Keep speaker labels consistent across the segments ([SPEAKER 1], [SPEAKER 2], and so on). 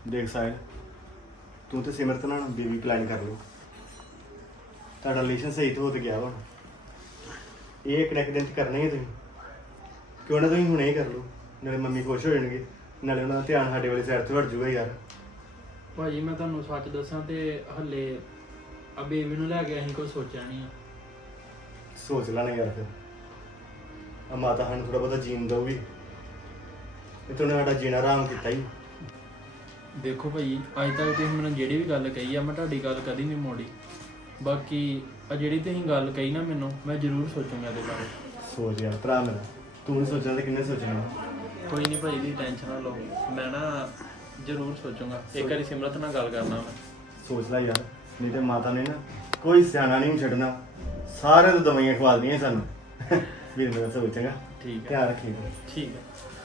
[SPEAKER 1] ਦੇਖ ਸਾਹਿਲ, ਤੂੰ ਤੇ ਸਿਮਰਤ ਨਾਲ ਬੇਬੀ ਪਲਾਨ ਕਰ ਲਓ। ਤੁਹਾਡਾ ਰਿਲੇਸ਼ਨ ਸਹੀ ਤੋਂ ਹੋ ਤੇ ਗਿਆ ਵਾ। ਇਹ ਇੱਕ ਨਾ ਇੱਕ ਦਿਨ ਚ ਕਰਨਾ ਹੀ ਹੈ ਤੁਸੀਂ। ਕਿਉਂ ਨਾ ਤੁਸੀਂ ਹੁਣੇ ਹੀ ਕਰ ਲਓ, ਨਾਲੇ ਮੰਮੀ ਖੁਸ਼ ਹੋ ਜਾਣਗੇ, ਨਾਲੇ ਉਹਨਾਂ ਦਾ ਧਿਆਨ ਸਾਡੇ ਵਾਲੀ ਸਾਈਡ ਤੋਂ ਹਟ ਜਾਊਗਾ ਯਾਰ।
[SPEAKER 2] ਭਾਜੀ ਮੈਂ ਤੁਹਾਨੂੰ ਸੱਚ ਦੱਸਾਂ ਤੇ ਹੱਲੇ ਆ ਬੇਬੀ ਨੂੰ ਲੈ ਕੇ ਅਸੀਂ ਕੁਝ ਸੋਚਿਆ ਨਹੀਂ ਆ।
[SPEAKER 1] ਸੋਚ ਲੈਣਾ ਯਾਰ ਫਿਰ। ਆ ਮਾਤਾ ਸਾਨੂੰ ਥੋੜਾ ਬਹੁਤਾ ਜੀਣ ਦਊਗੀ। ਇਹ ਤੋਂ ਸਾਡਾ ਜੀਣਾ ਆਰਾਮ ਕੀਤਾ ਹੀ।
[SPEAKER 2] ਦੇਖੋ ਭਾਈ, ਅੱਜ ਤੱਕ ਤੁਸੀਂ ਮੈਨੂੰ ਜਿਹੜੀ ਵੀ ਗੱਲ ਕਹੀ ਆ ਮੈਂ ਤੁਹਾਡੀ ਗੱਲ ਕਦੀ ਨਹੀਂ ਮੋੜੀ। ਬਾਕੀ ਆ ਜਿਹੜੀ ਤੁਸੀਂ ਗੱਲ ਕਹੀ ਨਾ ਮੈਨੂੰ, ਮੈਂ ਜ਼ਰੂਰ ਸੋਚੂੰਗਾ ਇਹਦੇ ਬਾਰੇ।
[SPEAKER 1] ਸੋਚ ਯਾਰ ਭਰਾ ਮੇਰਾ, ਤੂੰ ਨਹੀਂ ਸੋਚਣਾ ਤੇ ਕਿੰਨੇ ਸੋਚਣਾ।
[SPEAKER 2] ਕੋਈ ਨਹੀਂ ਭਾਈ ਦੀ ਟੈਨਸ਼ਨ ਨਾ ਲਓ, ਮੈਂ ਨਾ ਜ਼ਰੂਰ ਸੋਚੂੰਗਾ। ਇੱਕ ਵਾਰੀ ਸਿਮਰਤ ਨਾਲ ਗੱਲ ਕਰਨਾ ਮੈਂ।
[SPEAKER 1] ਸੋਚ ਲੈ ਯਾਰ, ਨਹੀਂ ਤੇ ਮਾਤਾ ਨੇ ਨਾ ਕੋਈ ਸਿਆਣਾ ਨਹੀਂ ਛੱਡਣਾ। ਸਾਰਿਆਂ ਤੋਂ ਦਵਾਈਆਂ ਖਵਾ ਦੇਣੀਆਂ ਸਾਨੂੰ। ਵੀਰ ਮੇਰਾ ਸੋਚੇਗਾ।
[SPEAKER 2] ਠੀਕ ਹੈ,
[SPEAKER 1] ਧਿਆਨ ਰੱਖੀ।
[SPEAKER 2] ਠੀਕ ਹੈ।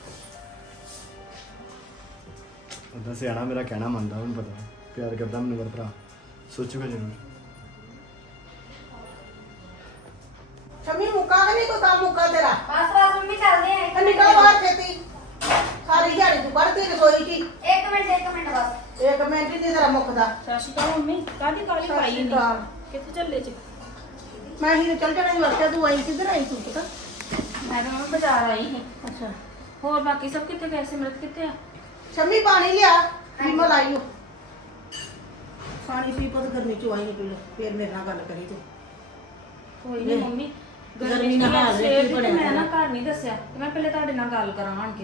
[SPEAKER 1] ਉਹਦਾ ਸਿਆਣਾ ਮੇਰਾ ਕਹਿਣਾ ਮੰਨਦਾ, ਉਹਨੂੰ ਪਤਾ ਪਿਆਰ ਕਰਦਾ ਮੈਨੂੰ ਮੇਰਾ ਭਰਾ। ਸੋਚੂਗਾ ਜ਼ਰੂਰ।
[SPEAKER 3] ਸ਼ਮੀ ਮੁੱਕਾ ਨਹੀਂ ਕੋ ਕੰਮ ਮੁੱਕਾ ਤੇਰਾ।
[SPEAKER 4] ਬਸ ਬਸ ਮੰਮੀ ਚੱਲਦੇ ਆ।
[SPEAKER 3] ਤੇ ਨਿਕਲ ਬਾਹਰ ਛੇਤੀ। ਸਾਰੀ ਦਿਹਾੜੀ ਤੂੰ ਕੱਢਦੀ ਰਸੋਈ ਦੀ।
[SPEAKER 4] ਇੱਕ ਮਿੰਟ ਬਸ।
[SPEAKER 3] ਇੱਕ ਮਿੰਟ ਹੀ ਨੀ ਤੇਰਾ ਮੁੱਕਦਾ।
[SPEAKER 5] ਸਤਿ ਸ਼੍ਰੀ ਅਕਾਲ ਮੰਮੀ। ਕਾਹਦੀ ਕਾਲੀ ਪਾਈ
[SPEAKER 3] ਸਤਿ ਸ਼੍ਰੀ
[SPEAKER 5] ਨਹੀਂ?
[SPEAKER 3] ਅਕਾਲ।
[SPEAKER 5] ਕਿੱਥੇ ਚੱਲੇ ਜੀ?
[SPEAKER 3] ਮੈਂ ਹੀ ਚੱਲ ਜਾਣਾ ਸੀ ਵਰਤਿਆ, ਤੂੰ ਆਈ ਕਿੱਧਰ ਆਈ ਤੂੰ ਪਤਾ?
[SPEAKER 5] ਮੈਂ ਤਾਂ ਮੰਮੀ ਬਾਜ਼ਾਰ ਆਈ ਸੀ।
[SPEAKER 3] ਅੱਛਾ
[SPEAKER 5] ਹੋਰ ਬਾਕੀ ਸਭ ਕਿੱਥੇ ਗਏ? ਸਿਮਰਤ ਕਿੱਥੇ ਆ?
[SPEAKER 3] ਸ਼ਮੀ ਪਾਣੀ ਲਿਆ। ਹਿੰਮਲ ਆਈਓ ਪਾਣੀ ਪੀ ਪੁੱਤ, ਗਰਮੀ ਚ ਆਈ ਨਿਕਲ ਫੇਰ ਮੇਰੇ ਨਾਲ ਗੱਲ ਕਰੀ ਤੂੰ।
[SPEAKER 5] ਕੋਈ ਨਹੀਂ ਮੰਮੀ,
[SPEAKER 3] ਗਰਮੀ ਨਾਲ ਹਾਲ ਵੇਖ
[SPEAKER 5] ਸਵੇਰ
[SPEAKER 3] ਕੀ
[SPEAKER 5] ਦੀ
[SPEAKER 3] ਬਣਿਆ
[SPEAKER 5] ਮੈਂ ਨਾ
[SPEAKER 3] ਤੇਰਾ।
[SPEAKER 5] ਘਰ ਨਹੀਂ ਦੱਸਿਆ ਤੇ ਮੈਂ ਪਹਿਲੇ ਤੁਹਾਡੇ ਨਾਲ ਗੱਲ ਕਰਾਂ ਆਣ ਕੇ।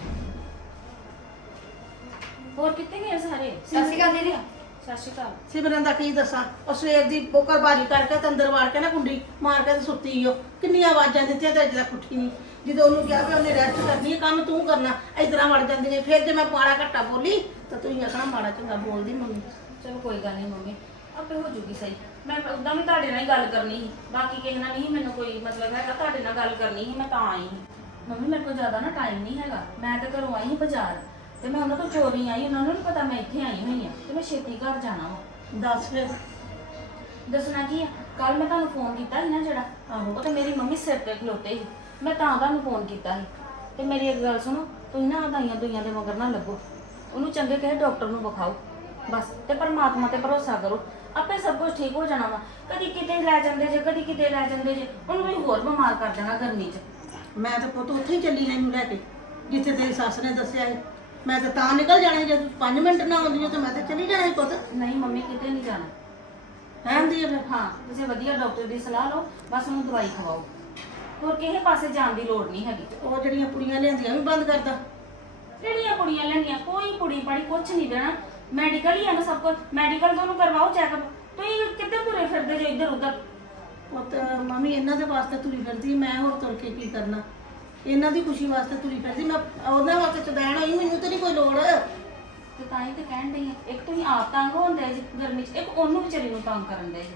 [SPEAKER 5] ਹੋਰ ਕਿੱਥੇ ਗਏ ਸਾਰੇ?
[SPEAKER 4] ਸਤਿ ਸ਼੍ਰੀ ਅਕਾਲ ਦੀਦੀ।
[SPEAKER 5] ਸਤਿ ਸ਼੍ਰੀ ਅਕਾਲ।
[SPEAKER 3] ਸਿਮਰਨ ਦਾ ਕੀ ਦੱਸਾਂ, ਉਹ ਸਵੇਰ ਦੀ ਬੋਕਰ ਬਾਜੀ ਕਰਕੇ ਤੇ ਅੰਦਰ ਵਾੜ ਕੇ ਨਾ ਕੁੰਡੀ ਮਾਰ ਕੇ ਤੇ ਸੁੱਤੀ ਓ। ਕਿੰਨੀਆਂ ਆਵਾਜ਼ਾਂ ਦਿੱਤੀਆਂ ਤੇ ਅਜੇ ਤੱਕ ਉੱਠੀ ਨਹੀਂ। ਜਦੋਂ ਉਹਨੂੰ ਕਿਹਾ ਕਿ ਉਹਨੇ ਰੈਸਟ ਕਰਨੀ ਹੈ, ਕੰਮ ਤੂੰ ਕਰਨਾ, ਇਸ ਤਰ੍ਹਾਂ ਵੜ ਜਾਂਦੀ ਨੇ। ਫਿਰ ਜੇ ਮੈਂ ਮਾੜਾ ਘੱਟਾ ਬੋਲੀ ਤਾਂ ਤੁਸੀਂ ਆਖਣਾ ਮਾੜਾ ਚੰਗਾ ਬੋਲਦੀ ਮੰਮੀ।
[SPEAKER 5] ਚਲੋ ਕੋਈ ਗੱਲ ਨਹੀਂ ਮੰਮੀ, ਆਪੇ ਹੋ ਜੂਗੀ ਸਹੀ। ਮੈਂ ਉਦਾਂ ਵੀ ਤੁਹਾਡੇ ਨਾਲ ਹੀ ਗੱਲ ਕਰਨੀ ਸੀ, ਬਾਕੀ ਕਿਸੇ ਨਾਲ ਨਹੀਂ ਮੈਨੂੰ ਕੋਈ ਮਤਲਬ ਹੈਗਾ। ਤੁਹਾਡੇ ਨਾਲ ਗੱਲ ਕਰਨੀ ਸੀ, ਮੈਂ ਤਾਂ ਆਈ ਸੀ। ਮੰਮੀ ਮੇਰੇ ਕੋਲ ਜ਼ਿਆਦਾ ਨਾ ਟਾਈਮ ਨਹੀਂ ਹੈਗਾ। ਮੈਂ ਤਾਂ ਘਰੋਂ ਆਈ ਸੀ ਬਾਜ਼ਾਰ ਤੇ ਮੈਂ ਉਹਨਾਂ ਤੋਂ ਚੋਰੀ ਆਈ। ਉਹਨਾਂ ਨੂੰ ਨਹੀਂ ਪਤਾ ਮੈਂ ਇੱਥੇ ਆਈ ਹੋਈ ਹਾਂ ਤੇ ਮੈਂ ਛੇਤੀ ਘਰ ਜਾਣਾ ਵਾ।
[SPEAKER 3] ਦੱਸ ਫਿਰ।
[SPEAKER 5] ਦੱਸਣਾ ਕੀ ਆ, ਕੱਲ ਮੈਂ ਤੁਹਾਨੂੰ ਫੋਨ ਕੀਤਾ ਸੀ ਨਾ ਜਿਹੜਾ,
[SPEAKER 3] ਆਹੋ।
[SPEAKER 5] ਉਹ ਤੇ ਮੇਰੀ ਮੰਮੀ ਸਿਰ ਤੇ ਖਲੋਤੇ ਸੀ। ਮੈਂ ਤਾਂ ਤੁਹਾਨੂੰ ਫੋਨ ਕੀਤਾ ਸੀ। ਤੇ ਮੇਰੀ ਇੱਕ ਗੱਲ ਸੁਣੋ, ਤੁਸੀਂ ਨਾ ਦਵਾਈਆਂ ਦੁਈਆਂ ਦੇ ਮਗਰ ਨਾ ਲੱਗੋ। ਉਹਨੂੰ ਚੰਗੇ ਕਿਸੇ ਡਾਕਟਰ ਨੂੰ ਵਿਖਾਓ ਬਸ, ਤੇ ਪਰਮਾਤਮਾ ਤੇ ਭਰੋਸਾ ਕਰੋ, ਆਪੇ ਸਭ ਕੁਝ ਠੀਕ ਹੋ ਜਾਣਾ ਵਾ। ਕਦੀ ਕਿਤੇ ਲੈ ਜਾਂਦੇ ਜੇ, ਕਦੀ ਕਿਤੇ ਲੈ ਜਾਂਦੇ ਜੇ, ਉਹਨੂੰ ਤੁਸੀਂ ਹੋਰ ਬਿਮਾਰ ਕਰ ਦੇਣਾ ਗਰਮੀ 'ਚ।
[SPEAKER 3] ਮੈਂ ਤਾਂ ਪੁੱਤ ਉੱਥੇ ਹੀ ਚੱਲੀ ਹਾਂ ਇਹਨੂੰ ਲੈ ਕੇ, ਜਿੱਥੇ ਤੇਰੀ ਸੱਸ ਨੇ ਦੱਸਿਆ ਸੀ। ਮੈਂ ਤਾਂ ਨਿਕਲ ਜਾਣਾ ਸੀ। ਜੇ ਤੂੰ 5 ਮਿੰਟ ਨਾ ਆਉਂਦੀ ਹੋ ਤਾਂ ਮੈਂ ਤਾਂ ਚਲੀ ਜਾਣਾ ਸੀ ਪੁੱਤ।
[SPEAKER 5] ਨਹੀਂ ਮੰਮੀ, ਕਿਤੇ ਨਹੀਂ ਜਾਣਾ।
[SPEAKER 3] ਰਹਿੰਦੀ ਹੈ ਫਿਰ।
[SPEAKER 5] ਹਾਂ, ਕਿਸੇ ਵਧੀਆ ਡਾਕਟਰ ਦੀ ਸਲਾਹ ਲਓ, ਬਸ ਉਹਨੂੰ ਦਵਾਈ ਖਵਾਓ। ਹੋਰ ਕਿਸੇ ਪਾਸੇ ਜਾਣ ਦੀ ਲੋੜ ਨਹੀਂ ਹੈਗੀ।
[SPEAKER 3] ਉਹ ਜਿਹੜੀਆਂ ਪੁੜੀਆਂ ਲਿਆਂਦੀਆਂ ਵੀ ਬੰਦ ਕਰਦਾ।
[SPEAKER 5] ਕਿਹੜੀਆਂ ਕੁੜੀਆਂ ਲੈਣੀਆਂ? ਕੋਈ ਕੁੜੀ ਪੜੀ ਕੁਛ ਨਹੀਂ ਦੇਣਾ। ਮੈਡੀਕਲ ਹੀ ਆ ਨਾ ਸਭ ਕੁਝ। ਮੈਡੀਕਲ ਤੋਂ ਉਹਨੂੰ ਕਰਵਾਓ ਚੈੱਕਅਪ। ਤੁਸੀਂ ਕਿੱਥੇ ਤੁਰੇ ਫਿਰਦੇ ਜੇ ਇੱਧਰ ਉੱਧਰ?
[SPEAKER 3] ਪੁੱਤ ਮੰਮੀ ਇਹਨਾਂ ਦੇ ਵਾਸਤੇ ਤੁਰੀ ਫਿਰਦੀ, ਮੈਂ ਹੋਰ ਤੁਰ ਕੇ ਕੀ ਕਰਨਾ? ਇਹਨਾਂ ਦੀ ਖੁਸ਼ੀ ਵਾਸਤੇ ਤੁਰੀ ਫਿਰਦੀ। ਮੈਂ ਉਹਨਾਂ ਵਾਸਤੇ ਚਦੈਣ ਹੋਈ, ਮੈਨੂੰ ਤੇ ਨਹੀਂ ਕੋਈ ਲੋੜ।
[SPEAKER 5] ਤੇ ਤਾਂ ਹੀ ਤੇ ਕਹਿਣ ਡਈ ਆ, ਇੱਕ ਤੁਸੀਂ ਆਪ ਤੰਗ ਹੁੰਦੇ ਜੀ ਗਰਮੀ 'ਚ, ਇੱਕ ਉਹਨੂੰ ਵਿਚਾਰੀ ਨੂੰ ਤੰਗ ਕਰਨ ਦੇ।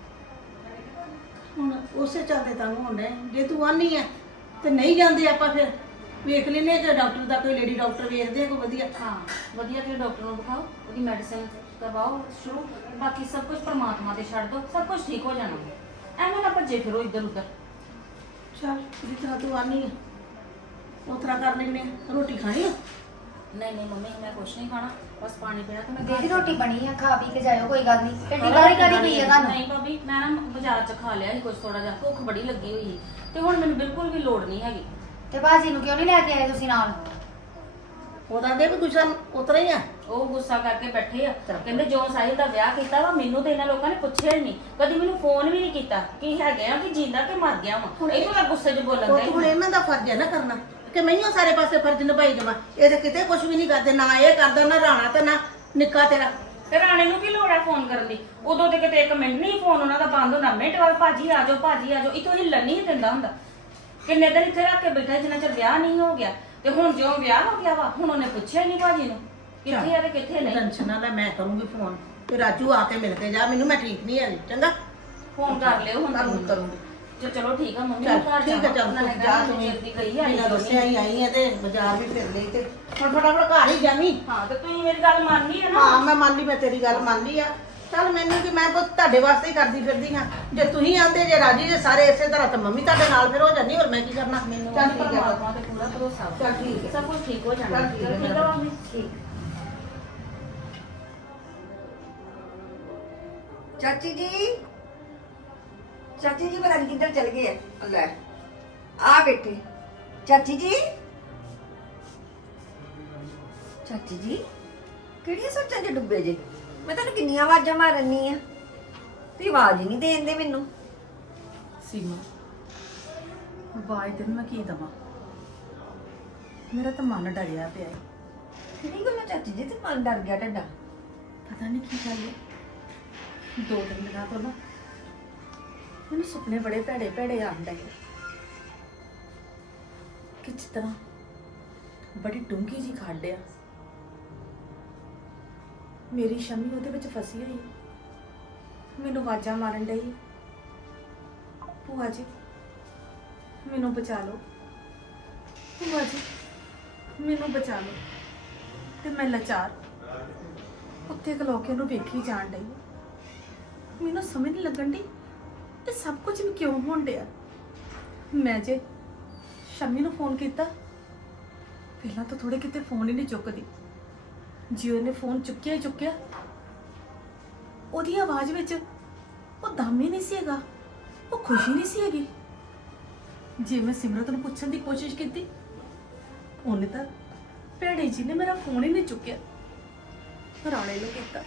[SPEAKER 3] ਹੁਣ ਉਸੇ ਚੱਲਦੇ ਤਾਂ ਹੋਣ ਡਏ। ਜੇ ਤੂੰ ਆਨੀ ਹੈ ਤੇ ਨਹੀਂ ਜਾਂਦੇ ਆਪਾਂ ਫਿਰ ਵੇਖ ਲੈਨੇ ਕਿ ਡਾਕਟਰ ਦਾ ਕੋਈ ਲੇਡੀ ਡਾਕਟਰ ਵੇਖਦੇ ਆ ਕੋਈ ਵਧੀਆ।
[SPEAKER 5] ਹਾਂ, ਵਧੀਆ ਜਿਹੇ ਡਾਕਟਰ ਨੂੰ ਦਿਖਾਓ, ਉਹਦੀ ਮੈਡੀਸਿਨ ਕਰਵਾਓ ਸ਼ੁਰੂ। ਬਾਕੀ ਸਭ ਕੁਝ ਪਰਮਾਤਮਾ ਤੇ ਛੱਡ ਦਿਓ, ਸਭ ਕੁਝ ਠੀਕ ਹੋ ਜਾਣਾ। ਐਵੇਂ ਨਾ ਭੱਜੇ ਫਿਰੋ ਇੱਧਰ ਉੱਧਰ।
[SPEAKER 3] ਚੱਲ ਜਿਸ ਤਰ੍ਹਾਂ ਤੂੰ ਆਨੀ ਹੈ ਉਸ ਤਰ੍ਹਾਂ ਕਰ ਲੈਨੇ ਆ। ਰੋਟੀ ਖਾਣੀ ਆ?
[SPEAKER 5] ਨਹੀਂ ਨਹੀਂ ਮੰਮੀ, ਮੈਂ ਕੁਛ ਨਹੀਂ ਖਾਣਾ, ਬਸ ਪਾਣੀ ਪੀਣਾ ਤੇ ਮੈਂ
[SPEAKER 4] ਦੀਦੀ ਰੋਟੀ ਬਣੀ ਆ, ਖਾ ਪੀ ਕੇ ਜਾਇਓ, ਕੋਈ ਗੱਲ ਨਹੀਂ। ਟੱਡੀ ਕਾਹਦੀ ਪਈ ਆ ਤੁਹਾਨੂੰ?
[SPEAKER 5] ਨਹੀਂ ਭਾਬੀ, ਮੈਂ ਨਾ ਬਾਜ਼ਾਰ 'ਚ ਖਾ ਲਿਆ ਸੀ ਕੁਝ ਥੋੜਾ ਜਿਹਾ, ਭੁੱਖ ਬੜੀ ਲੱਗੀ ਹੋਈ ਸੀ ਤੇ ਹੁਣ ਮੈਨੂੰ ਬਿਲਕੁਲ ਵੀ ਲੋੜ ਨਹੀਂ ਹੈਗੀ।
[SPEAKER 4] ਤੇ ਬਾਜੀ ਨੂੰ ਕਿਉਂ ਨਹੀਂ ਲੈ ਕੇ ਆਏ ਤੁਸੀਂ ਨਾਲ?
[SPEAKER 3] ਉਹਦਾ ਦੇ ਵੀ ਗੁੱਸਾ ਉਤਰਾ ਹੀ ਆ।
[SPEAKER 5] ਉਹ ਗੁੱਸਾ ਕਰਕੇ ਬੈਠੇ ਆ, ਕਹਿੰਦੇ ਜੋ ਸਾਹਿਲ ਦਾ ਵਿਆਹ ਕੀਤਾ ਵਾ, ਮੈਨੂੰ ਤੇ ਇਹਨਾਂ ਲੋਕਾਂ ਨੇ ਪੁੱਛਿਆ ਹੀ ਨਹੀਂ, ਕਦੀ ਮੈਨੂੰ ਫੋਨ ਵੀ ਨਹੀਂ ਕੀਤਾ ਕਿ ਹੈਗੇ ਆ ਕਿ ਜਿੰਦਾ ਕਿ ਮਰ ਗਿਆ ਵਾ। ਇਹ ਤਾਂ ਗੁੱਸੇ 'ਚ ਬੋਲਣ
[SPEAKER 3] ਉਹ ਹੁਣ ਇਹਨਾਂ ਦਾ ਫਰਜ਼ ਹੈ ਨਾ ਕਰਨਾ ਕਿ ਮੈਨੂੰ ਸਾਰੇ ਪਾਸੇ ਫਰਜ਼ ਨਿਭਾਈ ਜਾਵਾਂ। ਇਹ ਤਾਂ ਕਿਤੇ ਕੁਝ ਵੀ ਨਹੀਂ ਕਰਦੇ, ਨਾ ਇਹ ਕਰਦਾ, ਨਾ ਰਾਣਾ ਤੇ ਨਾ ਨਿੱਕਾ ਤੇਰਾ।
[SPEAKER 5] ਤੇ ਰਾਣੇ ਨੂੰ ਕੀ ਲੋੜ ਹੈ ਫੋਨ ਕਰਨ ਦੀ? ਉਦੋਂ ਤੇ ਕਿਤੇ ਇੱਕ ਮਿੰਟ ਨਹੀਂ ਫੋਨ ਉਹਨਾਂ ਦਾ ਬੰਦ ਹੁੰਦਾ। ਮਿੰਟ ਬਾਅਦ ਭਾਜੀ ਆ ਜਾਓ, ਭਾਜੀ ਆ ਜਾਓ। ਇੱਥੋਂ ਹਿੱਲਣ ਨਹੀਂ ਦਿੰਦਾ ਹੁੰਦਾ। ਕਿੰਨੇ ਦਿਨ ਇੱਥੇ ਰੱਖ ਕੇ ਬੈਠਾ ਜਿੰਨਾ ਚਿਰ ਵਿਆਹ ਨਹੀਂ ਹੋ ਗਿਆ। ਤੇ ਹੁਣ ਜਿਉਂ ਵਿਆਹ ਹੋ ਗਿਆ ਵਾ, ਹੁਣ ਉਹਨੇ ਪੁੱਛਿਆ ਨਹੀਂ ਭਾਜੀ ਨੂੰ ਕਿੱਥੇ ਆ ਤੇ ਕਿੱਥੇ ਨਹੀਂ।
[SPEAKER 3] ਟੈਨਸ਼ਨ ਨਾ ਲੈ, ਮੈਂ ਕਰੂੰਗੀ ਫੋਨ ਤੇ ਰਾਜੂ ਆ ਕੇ ਮਿਲ ਕੇ ਜਾ ਮੈਨੂੰ। ਮੈਂ ਠੀਕ ਨਹੀਂ ਹੈਗੀ, ਚੰਗਾ
[SPEAKER 5] ਫੋਨ ਕਰ ਲਿਓ ਹੁਣ
[SPEAKER 3] ਤੁਹਾਨੂੰ ਕਰੂੰਗੀ।
[SPEAKER 5] ਚਲੋ ਠੀਕ ਆ ਮੰਮੀ,
[SPEAKER 3] ਚੱਲ
[SPEAKER 5] ਘਰ
[SPEAKER 3] ਠੀਕ ਹੈ, ਚੱਲ
[SPEAKER 5] ਉਹਨਾਂ ਨੇ
[SPEAKER 3] ਤੂੰ ਜਾ
[SPEAKER 5] ਕਹਿਣਾ
[SPEAKER 3] ਤੂੰ
[SPEAKER 5] ਜਲਦੀ ਗਈ ਆ
[SPEAKER 3] ਬਿਨਾਂ ਦੱਸਿਆ ਹੀ ਆਈ ਹੈ ਤੇ ਬਾਜ਼ਾਰ ਵੀ ਫਿਰ ਲਈ ਤੇ ਹੁਣ ਫਟਾਫਟ ਘਰ ਹੀ ਜਾਵੀਂ।
[SPEAKER 5] ਹਾਂ, ਤੇ ਤੁਸੀਂ ਮੇਰੀ ਗੱਲ ਮੰਨ ਲਈ ਹੈ ਨਾ?
[SPEAKER 3] ਹਾਂ ਮੈਂ ਮੰਨ ਲਈ, ਮੈਂ ਤੇਰੀ ਗੱਲ ਮੰਨ ਲਈ ਆ। ਚੱਲ ਮੈਨੂੰ ਕਿ ਮੈਂ ਬਸ ਤੁਹਾਡੇ ਵਾਸਤੇ ਹੀ ਕਰਦੀ ਫਿਰਦੀ ਹਾਂ। ਜੇ ਤੁਸੀਂ ਆਂਦੇ ਜੇ ਰਾਜੀ ਜੇ ਸਾਰੇ ਇਸੇ ਤਰ੍ਹਾਂ ਤਾਂ ਮੰਮੀ ਤੁਹਾਡੇ ਨਾਲ ਫਿਰ ਹੋ ਜਾਂਦੀ, ਹੋਰ ਮੈਂ ਕੀ ਕਰਨਾ?
[SPEAKER 5] ਮੈਨੂੰ
[SPEAKER 3] ਚੱਲ ਠੀਕ ਹੈ,
[SPEAKER 5] ਪਰਮਾਤਮਾ ਤੇ ਪੂਰਾ ਭਰੋਸਾ ਵਾ।
[SPEAKER 3] ਚੱਲ ਠੀਕ ਹੈ।
[SPEAKER 5] ਸਭ ਕੁਝ ਠੀਕ ਹੋ ਜਾਣਾ।
[SPEAKER 3] ਚੱਲ ਠੀਕ ਹੈ।
[SPEAKER 5] ਚਲੋ ਠੀਕ ਆ ਮੰਮੀ। ਠੀਕ।
[SPEAKER 6] ਚਾਚੀ ਜੀ ਪਤਾ ਨਹੀਂ ਕਿੱਧਰ ਚਲ ਗਏ ਆ ਲੈ ਆ ਬੈਠੇ ਚਾਚੀ ਜੀ ਕਿਹੜੀਆਂ ਸੋਚਾਂ 'ਚ ਡੁੱਬੇ ਜੇ ਮੈਂ ਤੁਹਾਨੂੰ ਕਿੰਨੀਆਂ ਆਵਾਜ਼ਾਂ ਮਾਰਨੀ ਆ ਤੁਸੀਂ ਆਵਾਜ਼ ਹੀ ਨਹੀਂ ਦੇਂਦੇ ਮੈਨੂੰ
[SPEAKER 3] ਸੀਮਾ ਆਵਾਜ਼ ਤੈਨੂੰ ਮੈਂ ਕੀ ਦਵਾਂ ਮੇਰਾ ਤਾਂ ਮਨ ਡਰਿਆ ਪਿਆ ਹੈ
[SPEAKER 6] ਕਿਹੜੀ ਗੱਲ ਆ ਚਾਚੀ ਜੀ ਤੇ ਮਨ ਡਰ ਗਿਆ ਤੁਹਾਡਾ
[SPEAKER 3] ਪਤਾ ਨਹੀਂ ਕੀ ਗੱਲ ਹੈ 2 ਦਿਨਾਂ ਤੋਂ ਨਾ ਮੈਨੂੰ ਸੁਪਨੇ ਬੜੇ ਭੈੜੇ ਭੈੜੇ ਆਉਂਦੇ ਆ ਕਿ ਜਿਸ ਤਰ੍ਹਾਂ ਬੜੀ ਡੂੰਘੀ ਜੀ ਖੱਡ ਆ ਮੇਰੀ ਸ਼ਮੀ ਉਹਦੇ ਵਿੱਚ ਫਸੀ ਹੋਈ ਹੈ। ਮੈਨੂੰ ਆਵਾਜ਼ਾਂ ਮਾਰਨ ਡਈ ਭੂਆ ਜੀ ਮੈਨੂੰ ਬਚਾ ਲਓ ਭੂਆ ਜੀ ਮੈਨੂੰ ਬਚਾ ਲਓ ਤੇ ਮੈਂ ਲਾਚਾਰ ਉੱਥੇ ਖਲੋ ਕੇ ਉਹਨੂੰ ਵੇਖੀ ਜਾਣ ਡਈ ਮੈਨੂੰ ਸਮਝ ਨਹੀਂ ਲੱਗਣ ਡਈ ਇਹ ਸਭ ਕੁਝ ਵੀ ਕਿਉਂ ਹੋਣ ਡਿਆ ਮੈਂ ਜੇ ਸ਼ਮੀ ਨੂੰ ਫੋਨ ਕੀਤਾ ਪਹਿਲਾਂ ਤਾਂ ਥੋੜੇ ਕਿਤੇ ਫੋਨ ਹੀ ਨਹੀਂ ਚੁੱਕਦੀ ਜੀ ਉਹਨੇ ਫੋਨ ਚੁੱਕਿਆ ਹੀ ਚੁੱਕਿਆ ਉਹਦੀ ਆਵਾਜ਼ ਵਿੱਚ ਉਹ ਦਮ ਹੀ ਨਹੀਂ ਸੀ ਹੈਗਾ ਉਹ ਖੁਸ਼ੀ ਨਹੀਂ ਸੀ ਹੈਗੀ ਜੇ ਮੈਂ ਸਿਮਰਤ ਨੂੰ ਪੁੱਛਣ ਦੀ ਕੋਸ਼ਿਸ਼ ਕੀਤੀ ਉਹਨੇ ਤਾਂ ਭੈੜੇ ਜੀ ਨੇ ਮੇਰਾ ਫੋਨ ਹੀ ਨਹੀਂ ਚੁੱਕਿਆ ਰਾਣੇ ਨੂੰ ਕੀਤਾ